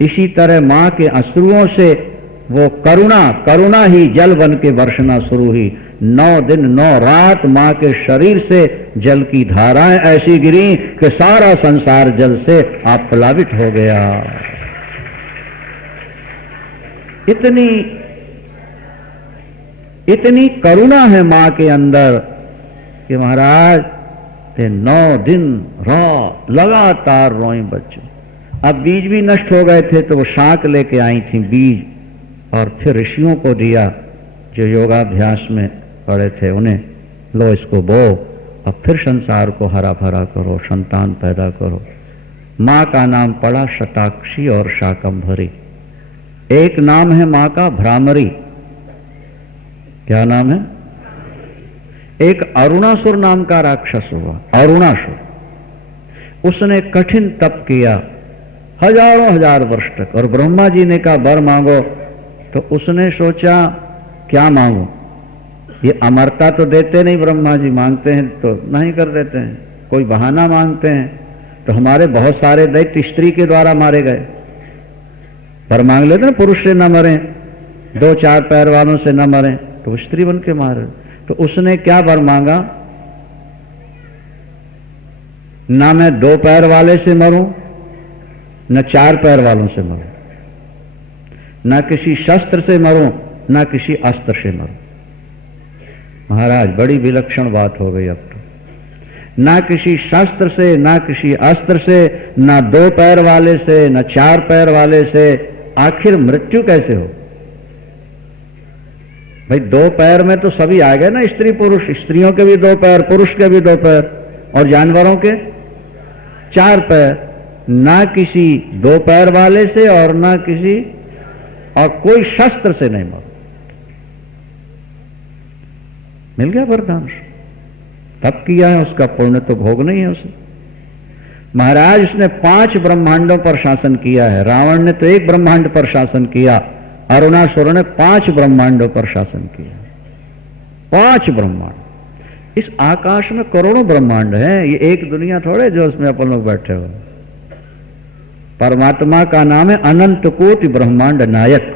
इसी तरह मां के अश्रुओं से वो करुणा ही जल बन के बरसना शुरू हुई। 9 दिन 9 रात मां के शरीर से जल की धाराएं ऐसी गिरी कि सारा संसार जल से आप्लावित हो गया। इतनी करुणा है मां के अंदर कि महाराज 9 दिन रात लगातार रोई बच्चे। अब बीज भी नष्ट हो गए थे, तो वो शाक लेके आई थी बीज, और फिर ऋषियों को दिया जो योगाभ्यास में पड़े थे उन्हें, लो इसको बो, अब फिर संसार को हरा भरा करो, संतान पैदा करो। मां का नाम पड़ा शताक्षी और शाकंभरी। एक नाम है मां का भ्रामरी। क्या नाम है? एक अरुणासुर नाम का राक्षस हुआ, अरुणासुर। उसने कठिन तप किया हजारों हजार वर्ष तक, और ब्रह्मा जी ने कहा वर मांगो, तो उसने सोचा क्या मांगू, ये अमरता तो देते नहीं ब्रह्मा जी, मांगते हैं तो नहीं कर देते हैं, कोई बहाना मांगते हैं। तो हमारे बहुत सारे दैत्य स्त्री के द्वारा मारे गए, पर मांग लेते ना पुरुष से न मरे, 2-4 पैर वालों से न मरे, तो वो स्त्री बन के मारे। तो उसने क्या वर मांगा, ना मैं 2 पैर वाले से मरूं, न 4 पैर वालों से मरूं, ना किसी शस्त्र से मरूं, ना किसी अस्त्र से मरूं। महाराज बड़ी विलक्षण बात हो गई। अब तो ना किसी शस्त्र से, ना किसी अस्त्र से, ना 2 पैर वाले से, ना 4 पैर वाले से, आखिर मृत्यु कैसे हो? भाई 2 पैर में तो सभी आ गए ना, स्त्री पुरुष, स्त्रियों के भी 2 पैर, पुरुष के भी 2 पैर, और जानवरों के 4 पैर। ना किसी 2 पैर वाले से और ना किसी और कोई शस्त्र से नहीं मरो। मिल गया वरदान। तप किया है, उसका पुण्य तो भोग नहीं है उसे। महाराज उसने 5 ब्रह्मांडों पर शासन किया है। रावण ने तो 1 ब्रह्मांड पर शासन किया, अरुणासुर ने 5 ब्रह्मांडों पर शासन किया। 5 ब्रह्मांड। इस आकाश में करोड़ों ब्रह्मांड हैं, ये एक दुनिया थोड़े जो उसमें अपन लोग बैठे हो। परमात्मा का नाम है अनंत कोटि ब्रह्मांड नायक।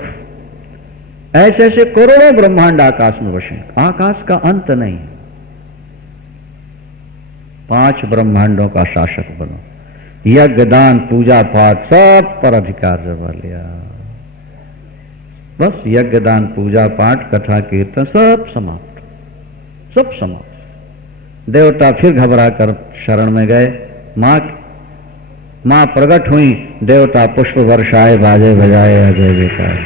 ऐसे ऐसे करोड़ों ब्रह्मांड आकाश में बसे, आकाश का अंत नहीं। 5 ब्रह्मांडों का शासक बनो, यज्ञ दान पूजा पाठ सब पर अधिकार जमा लिया। बस यज्ञ दान पूजा पाठ कथा कीर्तन सब समाप्त, सब समाप्त। देवता फिर घबरा कर शरण में गए। मां प्रकट हुई, देवता पुष्प वर्षाए बाजे बजाए अजय जयकार।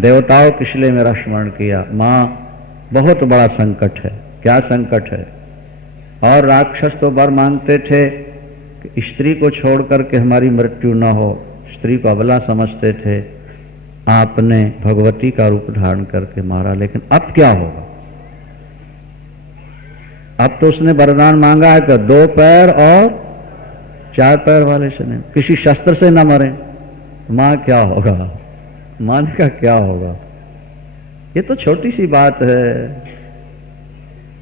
देवताओं किसलिए मेरा स्मरण किया? मां बहुत बड़ा संकट है। क्या संकट है? और राक्षस तो वर मांगते थे कि स्त्री को छोड़ करके हमारी मृत्यु न हो, स्त्री को अबला समझते थे। आपने भगवती का रूप धारण करके मारा, लेकिन अब क्या होगा? अब तो उसने वरदान मांगा है कि 2 पैर और 4 पैर वाले से नहीं, किसी शस्त्र से न मरे। मां क्या होगा? मां का क्या होगा? ये तो छोटी सी बात है,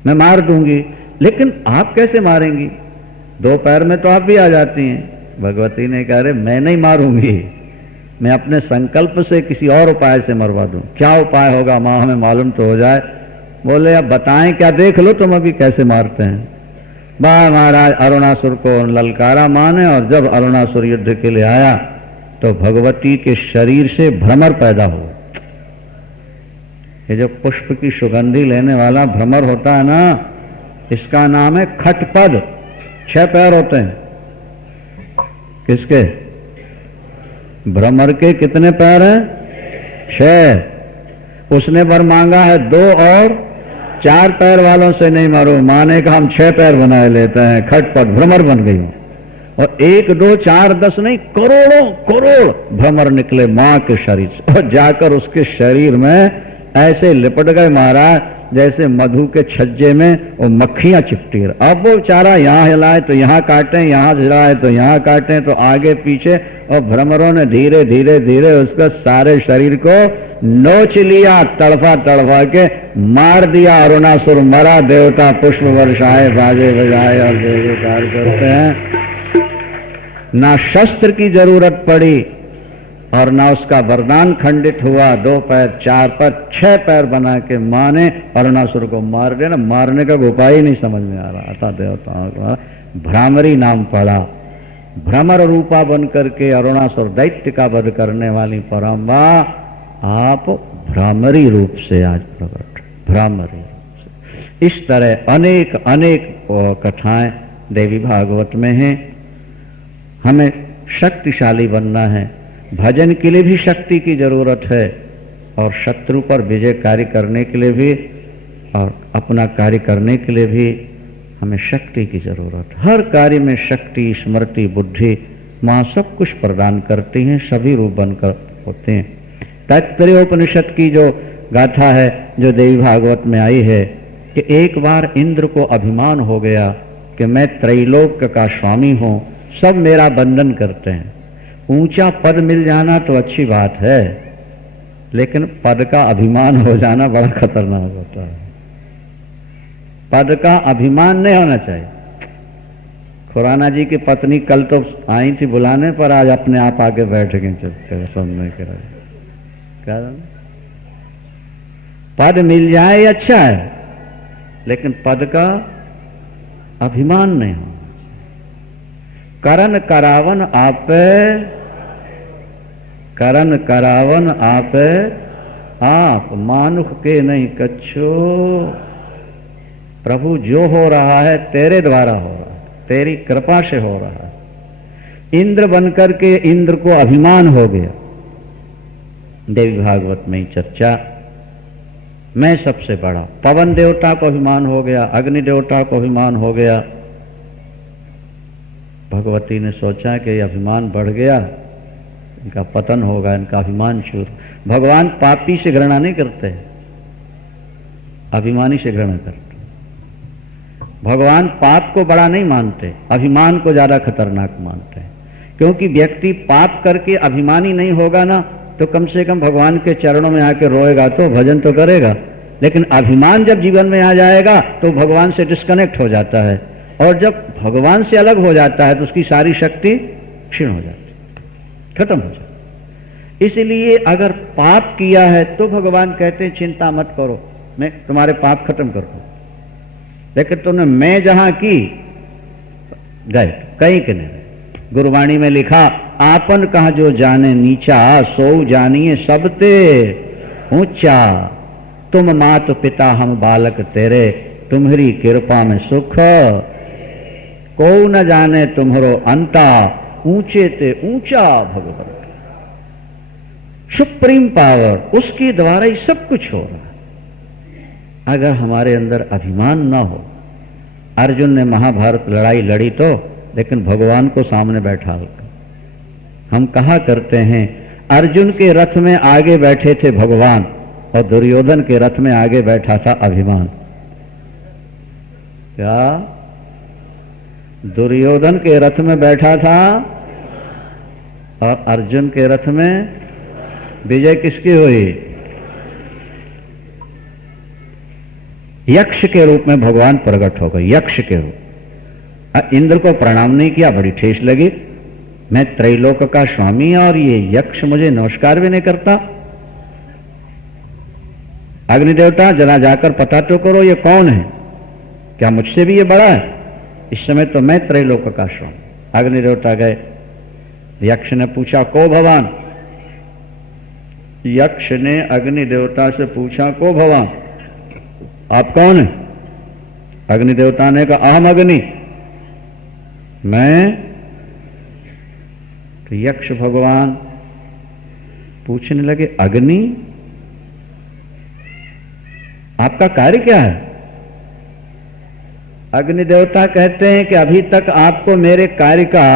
मैं मार दूंगी। लेकिन आप कैसे मारेंगी? 2 पैर में तो आप भी आ जाती हैं। भगवती ने कहा, अरे मैं नहीं मारूंगी, मैं अपने संकल्प से किसी और उपाय से मरवा दूं। क्या उपाय होगा मां, हमें मालूम तो हो जाए। बोले अब बताएं क्या, देख लो तुम अभी कैसे मारते हैं। महाराज अरुणासुर को ललकारा मां ने, और जब अरुणासुर युद्ध के लिए आया तो भगवती के शरीर से भ्रमर पैदा हुआ। ये जो पुष्प की सुगंधी लेने वाला भ्रमर होता है ना, इसका नाम है खटपद। 6 पैर होते हैं। किसके? भ्रमर के कितने पैर हैं? 6। उसने वर मांगा है 2 और 4 पैर वालों से नहीं मारो। माने का हम 6 पैर बनाए लेते हैं, खटपट भ्रमर बन गई हूं। और 1 2 4 10 नहीं, करोड़ों करोड़ भ्रमर निकले मां के शरीर से, और जाकर उसके शरीर में ऐसे लिपट गए महाराज जैसे मधु के छज्जे में वो मक्खियां चिपटी। अब वो बेचारा यहाँ हिलाए तो यहाँ काटे, यहाँ हिलाए तो यहाँ काटे, तो आगे पीछे, और भ्रमरों ने धीरे धीरे धीरे उसका सारे शरीर को नोच लिया, तड़फा तड़फा के मार दिया। अरुणासुर मरा, देवता पुष्प वर्षाए बाजे बजाए और जयकार करते हैं। ना शस्त्र की जरूरत पड़ी और ना उसका वरदान खंडित हुआ। 2 पैर 4 पैर 6 पैर बना के मां ने अरुणासुर को मार देना। मारने का उपाय ही नहीं समझ में आ रहा था देवताओं का। भ्रामरी नाम पड़ा। भ्रमर रूपा बन करके अरुणासुर दैत्य का वध करने वाली परम्बा आप भ्रामरी रूप से आज प्रकट, भ्रामरी रूप से। इस तरह अनेक अनेक कथाएं देवी भागवत में हैं। हमें शक्तिशाली बनना है, भजन के लिए भी शक्ति की जरूरत है, और शत्रु पर विजय कार्य करने के लिए भी, और अपना कार्य करने के लिए भी हमें शक्ति की जरूरत। हर कार्य में शक्ति, स्मृति, बुद्धि मां सब कुछ प्रदान करती हैं, सभी रूप बनकर होते हैं। तैत्तरीयोपनिषद की जो गाथा है, जो देवी भागवत में आई है, कि एक बार इंद्र को अभिमान हो गया कि मैं त्रैलोक का स्वामी हूं, सब मेरा बंदन करते हैं। ऊंचा पद मिल जाना तो अच्छी बात है, लेकिन पद का अभिमान हो जाना बड़ा खतरनाक होता है। पद का अभिमान नहीं होना चाहिए। खुराना जी की पत्नी कल तो आई थी बुलाने पर, आज अपने आप आके बैठ गए चुपचाप सुनने के लिए। क्या पद मिल जाए अच्छा है, लेकिन पद का अभिमान नहीं हो। करन करावन आपे, करन करावन आपे आप, मानुख के नहीं कच्छो। प्रभु जो हो रहा है तेरे द्वारा हो रहा है, तेरी कृपा से हो रहा है। इंद्र बनकर के इंद्र को अभिमान हो गया। देवी भागवत में ही चर्चा, मैं सबसे बड़ा। पवन देवता को अभिमान हो गया, अग्नि देवता को अभिमान हो गया। भगवती ने सोचा कि अभिमान बढ़ गया, इनका पतन होगा, इनका अभिमान चूर। भगवान पापी से घृणा नहीं करते, अभिमानी से घृणा करते। भगवान पाप को बड़ा नहीं मानते, अभिमान को ज्यादा खतरनाक मानते हैं। क्योंकि व्यक्ति पाप करके अभिमानी नहीं होगा ना, तो कम से कम भगवान के चरणों में आके रोएगा तो भजन तो करेगा। लेकिन अभिमान जब जीवन में आ जाएगा तो भगवान से डिस्कनेक्ट हो जाता है, और जब भगवान से अलग हो जाता है तो उसकी सारी शक्ति क्षीण हो जाती है, खत्म हो जाती है। इसलिए अगर पाप किया है तो भगवान कहते हैं चिंता मत करो, मैं तुम्हारे पाप खत्म कर दूं। लेकिन तुमने मैं जहां की गए कहीं के नहीं। गुरबाणी में लिखा, आपन कहा जो जाने नीचा, सो जानिए सबते ऊंचा। तुम मात पिता हम बालक तेरे, तुम्हारी कृपा में सुख को न जाने तुम्हारो अंता। ऊंचे ते ऊंचा भगवान, सुप्रीम पावर, उसके द्वारा ही सब कुछ हो रहा है। अगर हमारे अंदर अभिमान ना हो, अर्जुन ने महाभारत लड़ाई लड़ी तो, लेकिन भगवान को सामने बैठा होगा। हम कहा करते हैं अर्जुन के रथ में आगे बैठे थे भगवान, और दुर्योधन के रथ में आगे बैठा था अभिमान। क्या दुर्योधन के रथ में बैठा था और अर्जुन के रथ में विजय किसकी हुई? यक्ष के रूप में भगवान प्रकट हो गए, यक्ष के रूप। इंद्र को प्रणाम नहीं किया, बड़ी ठेस लगी, मैं त्रैलोक का स्वामी और ये यक्ष मुझे नमस्कार भी नहीं करता। अग्निदेवता जरा जाकर पता तो करो ये कौन है, क्या मुझसे भी ये बड़ा है? इस समय तो मैं त्रैलोक का स्वामी। अग्निदेवता गए, यक्ष ने पूछा को भगवान? यक्ष ने अग्निदेवता से पूछा को भगवान आप कौन है? अग्निदेवता ने कहा अहम अग्नि, मैं। तो यक्ष भगवान पूछने लगे अग्नि आपका कार्य क्या है? अग्निदेवता कहते हैं कि अभी तक आपको मेरे कार्य का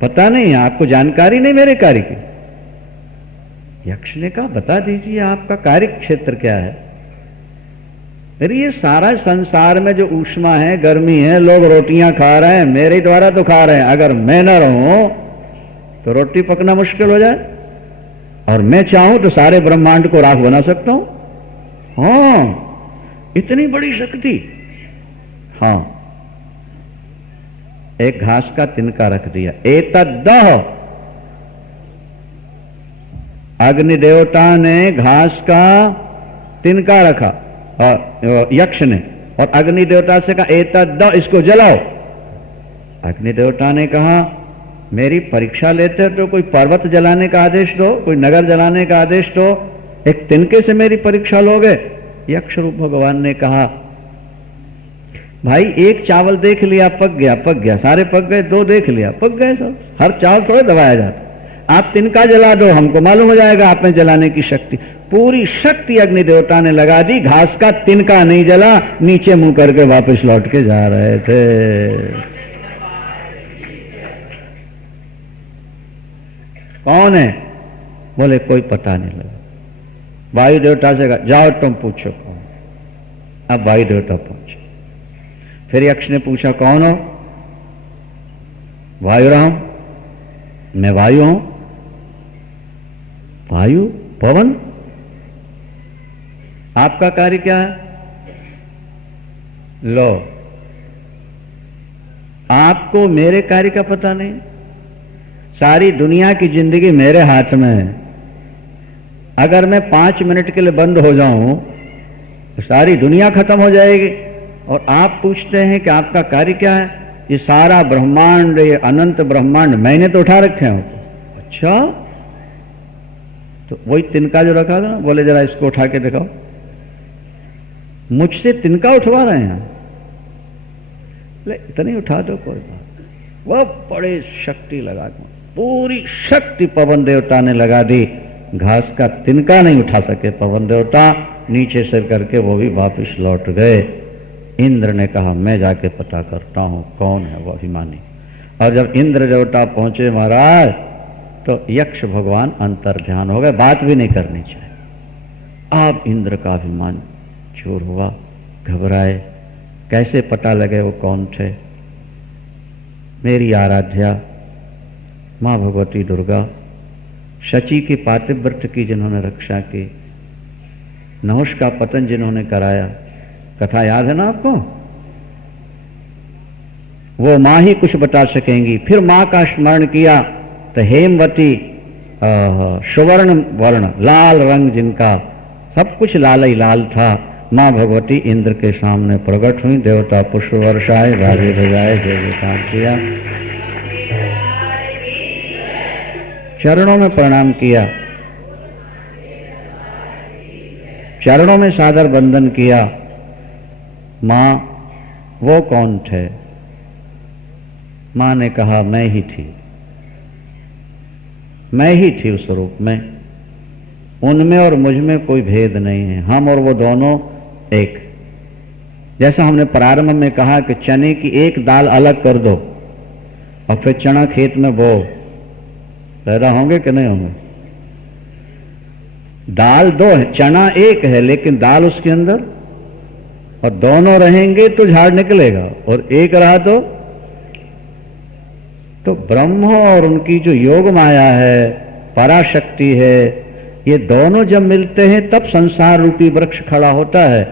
पता नहीं, आपको जानकारी नहीं मेरे कार्य की। यक्ष ने कहा बता दीजिए आपका कार्य क्षेत्र क्या है? अरे ये सारा संसार में जो ऊष्मा है, गर्मी है, लोग रोटियां खा रहे हैं, मेरे द्वारा तो खा रहे हैं। अगर मैं न रहूं तो रोटी पकना मुश्किल हो जाए, और मैं चाहूं तो सारे ब्रह्मांड को राख बना सकता हूं। हाँ, इतनी बड़ी शक्ति। हाँ, एक घास का तिनका रख दिया, एतद्दह। अग्निदेवता ने घास का तिनका रखा और यक्ष ने, और अग्निदेवता से कहा एतद्दह, इसको जलाओ। अग्निदेवता ने कहा मेरी परीक्षा लेते तो कोई पर्वत जलाने का आदेश दो, कोई नगर जलाने का आदेश दो, एक तिनके से मेरी परीक्षा लोगे? यक्ष रूप भगवान ने कहा भाई एक चावल देख लिया पक गया, पक गया, सारे पक गए, दो देख लिया पक गए सब, हर चावल थोड़े दबाया जाता। आप तिनका जला दो, हमको मालूम हो जाएगा आप में जलाने की शक्ति। पूरी शक्ति अग्निदेवता ने लगा दी, घास का तिनका नहीं जला, नीचे मुंह करके वापस लौट के जा रहे थे। कौन है? बोले कोई पता नहीं लगा। वायु देवता से कहा जाओ तुम पूछो कौन। अब वायु देवता पहुंचे। फिर यक्ष ने पूछा कौन हो? वायु राम, मैं वायु हूं। वायु पवन, आपका कार्य क्या है? लो, आपको मेरे कार्य का पता नहीं। सारी दुनिया की जिंदगी मेरे हाथ में है। अगर मैं 5 मिनट के लिए बंद हो जाऊं तो सारी दुनिया खत्म हो जाएगी, और आप पूछते हैं कि आपका कार्य क्या है? ये सारा ब्रह्मांड, ये अनंत ब्रह्मांड मैंने तो उठा रखे हैं। अच्छा, तो वही तिनका जो रखा था ना, बोले जरा इसको उठा के दिखाओ। मुझसे तिनका उठवा रहे हैं? इतनी उठा दो कोई बात। वह बड़े शक्ति लगा दी, पूरी शक्ति पवन देवता ने लगा दी। घास का तिनका नहीं उठा सके पवन देवता, नीचे सिर करके वो भी वापस लौट गए। इंद्र ने कहा मैं जाके पता करता हूं कौन है वो अभिमानी। और जब इंद्र देवता पहुंचे महाराज, तो यक्ष भगवान अंतर ध्यान हो गए, बात भी नहीं करनी चाहिए। अब इंद्र का अभिमान चूर हुआ, घबराए, कैसे पता लगे वो कौन थे। मेरी आराध्या माँ भगवती दुर्गा, शची के पातिव्रत की जिन्होंने रक्षा की, नहुष का पतन जिन्होंने कराया, कथा याद है ना आपको? वो माँ ही कुछ बता सकेंगी। फिर माँ का स्मरण किया तो हेमवती, सुवर्ण वर्ण, लाल रंग जिनका, सब कुछ लाल ही लाल था। माँ भगवती इंद्र के सामने प्रकट हुई, देवता पुष्प वर्षाए, बाजे बजाए, जय जयकार किया, चरणों में प्रणाम किया, चरणों में सादर वंदन किया। माँ वो कौन थे? माँ ने कहा मैं ही थी, मैं ही थी उस रूप में, उनमें और मुझ में कोई भेद नहीं है, हम और वो दोनों एक। जैसा हमने प्रारंभ में कहा कि चने की एक दाल अलग कर दो और फिर चना खेत में बो, पैदा होंगे कि नहीं होंगे? दाल दो है, चना एक है, लेकिन दाल उसके अंदर, और दोनों रहेंगे तो झाड़ निकलेगा, और एक रहा तो ब्रह्म और उनकी जो योग माया है, पराशक्ति है, ये दोनों जब मिलते हैं तब संसार रूपी वृक्ष खड़ा होता है।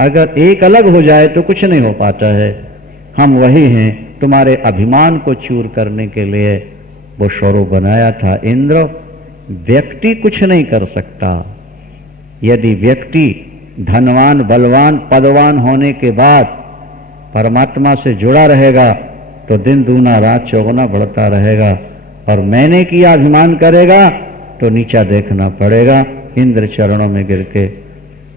अगर एक अलग हो जाए तो कुछ नहीं हो पाता है। हम वही हैं, तुम्हारे अभिमान को चूर करने के लिए वो स्वरूप बनाया था। इंद्र, व्यक्ति कुछ नहीं कर सकता। यदि व्यक्ति धनवान, बलवान, पदवान होने के बाद परमात्मा से जुड़ा रहेगा तो दिन दूना रात चौगुना बढ़ता रहेगा, और मैंने किया अभिमान करेगा तो नीचा देखना पड़ेगा। इंद्र चरणों में गिर के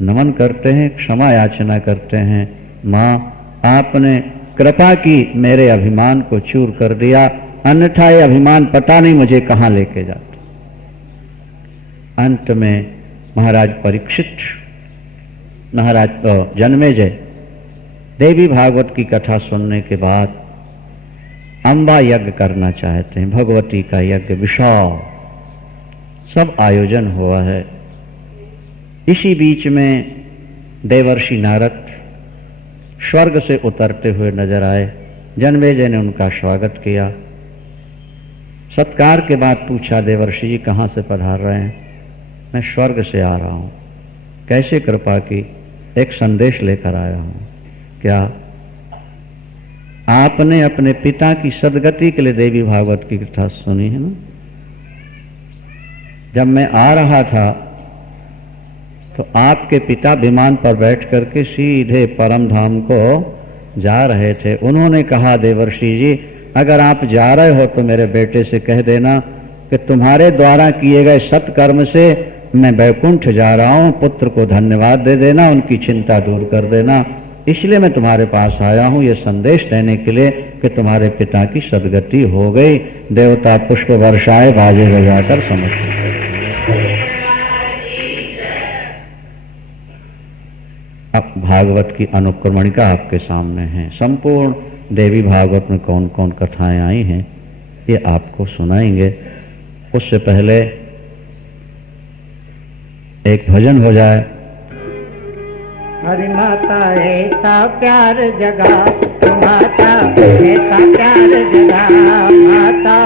नमन करते हैं, क्षमा याचना करते हैं। माँ, आपने कृपा की, मेरे अभिमान को चूर कर दिया, अन्यथा ये अभिमान पता नहीं मुझे कहाँ लेके जाता। अंत में महाराज परीक्षित, महाराज जन्मेजय देवी भागवत की कथा सुनने के बाद अम्बा यज्ञ करना चाहते हैं, भगवती का यज्ञ विशाल, सब आयोजन हुआ है। इसी बीच में देवर्षि नारद स्वर्ग से उतरते हुए नजर आए। जन्मेजय ने उनका स्वागत किया, सत्कार के बाद पूछा, देवर्षि जी कहाँ से पधार रहे हैं? मैं स्वर्ग से आ रहा हूँ। कैसे कृपा की? एक संदेश लेकर आया हूँ। क्या? आपने अपने पिता की सदगति के लिए देवी भागवत की कथा सुनी है ना? जब मैं आ रहा था तो आपके पिता विमान पर बैठ करके सीधे परम धाम को जा रहे थे। उन्होंने कहा, देवर्षि जी अगर आप जा रहे हो तो मेरे बेटे से कह देना कि तुम्हारे द्वारा किए गए सत्कर्म से मैं वैकुंठ जा रहा हूँ, पुत्र को धन्यवाद दे देना, उनकी चिंता दूर कर देना। इसलिए मैं तुम्हारे पास आया हूँ ये संदेश देने के लिए कि तुम्हारे पिता की सदगति हो गई। देवता पुष्प वर्षाए, बाजे बजाकर समझ। अब भागवत की अनुक्रमणिका आपके सामने है। संपूर्ण देवी भागवत में कौन कौन कथाएं आई हैं ये आपको सुनाएंगे। उससे पहले एक भजन हो जाए। हरि माता ऐसा प्यार जगा, माता ऐसा प्यार जगा, माता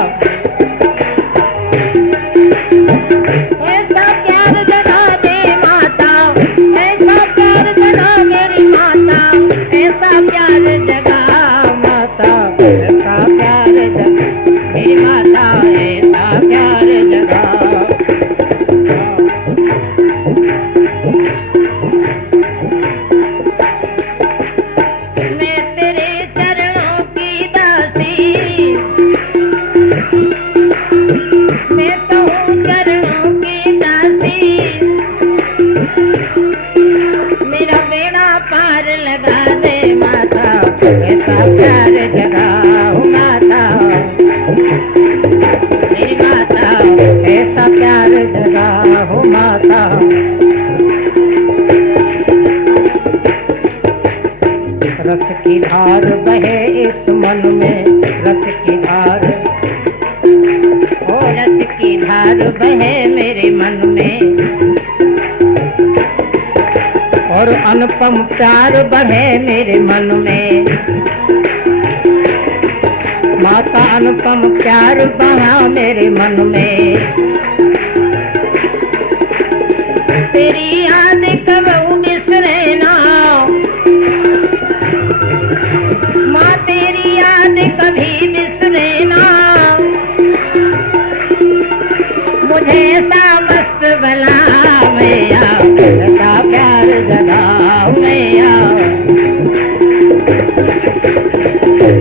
ऐसा प्यार जगा दे माता, ऐसा प्यार जगा मेरी माता, ऐसा प्यार जगा माता, ऐसा प्यार जगा मेरी माता, ऐसा प्यार जगा। रस की धार बहे इस मन में, रस की धार, ओ रस की धार बहे मेरे मन में। और अनुपम प्यार बढ़े मेरे मन में। माता अनुपम प्यार बढ़ा मेरे मन में। तेरी याद कबहू बिसरे ना माँ, तेरी याद कभी बिसरे ना। मुझे ऐसा मस्त बना मैया, ऐसा प्यार जगा मैया।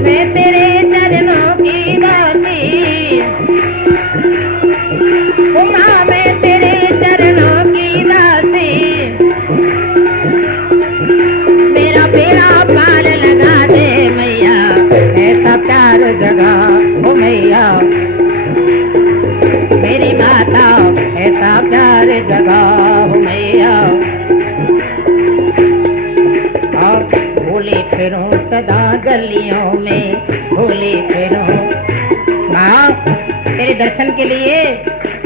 मैं तेरे चरणों की दासी, माँ मैं तेरे चरणों की दासी। मेरा बेड़ा पार लगा दे मैया, ऐसा प्यार जगा ओ मैया। मेरी माता ऐसा प्यार जगा हो मैया। और भूले फिरूं सदा गलियों में, भूले फिरूं माँ तेरे दर्शन के लिए।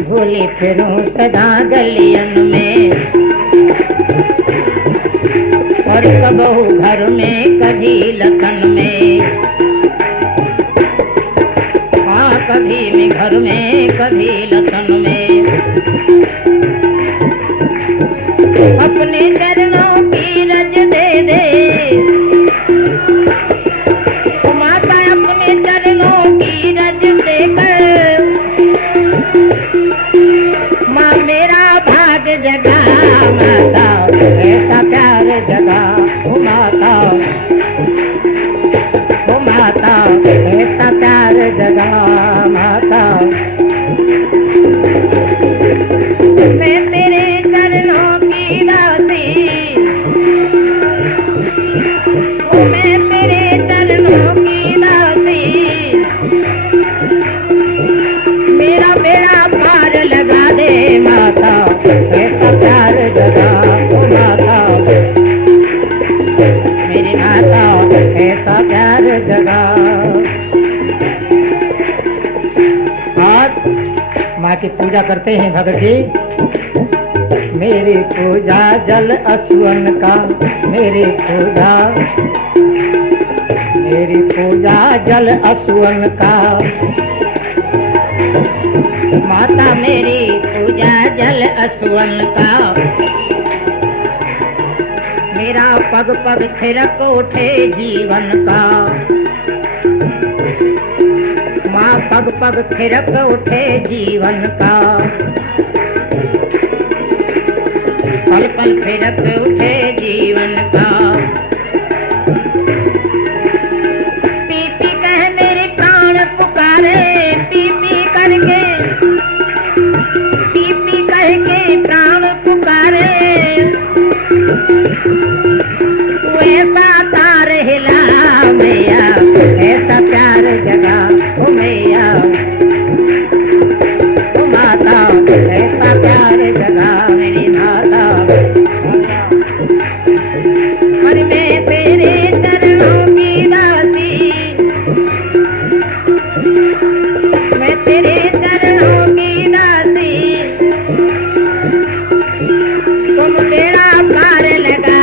भूले फिरूं सदा गलियन में, और कबहू घर में कभी लखन में। हाँ कभी में घर में कभी लखन में। अपने चरणों की रज दे दे माता, अपने चरणों की रज देकर माँ मेरा भाग जगा माता, ऐसा प्यार जगा ओ माता। ओ माता ऐसा प्यार जगा माता। मैं तेरे चरणों की दासी, ओ मैं तेरे चरणों की दासी। मेरा बेड़ा पार लगा दे माता, ऐसा प्यार जगा ओ माता। मेरी माता ऐसा प्यार जगा। आज माँ की पूजा करते हैं भगत जी। मेरी पूजा जल असुवन का, मेरी पूजा जल असुवन का। माता मेरी पूजा जल असुवन का। मेरा पग पग थिरक उठे जीवन का। माँ पग पग थिरक उठे जीवन का। पल पल थिरक उठे जीवन का। पी पी कह मेरे प्राण पुकारे, पी पी करके, पी पी कह के प्राण पुकारे। ऐसा तार हिला मैया, ऐसा प्यार जगा ओ मैया। ओ माता ऐसा प्यार जगा मेरी माता। और मैं तेरे चरणों की दासी, मैं तेरे चरणों की दासी। तुम तेरा पार लगा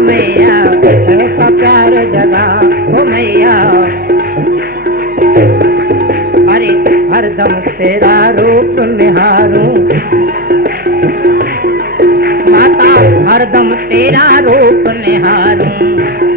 मैया, ऐसा प्यार जगा ओ मैया। अरे हरदम तेरा रूप निहारूं माता, हरदम तेरा रूप निहारूं।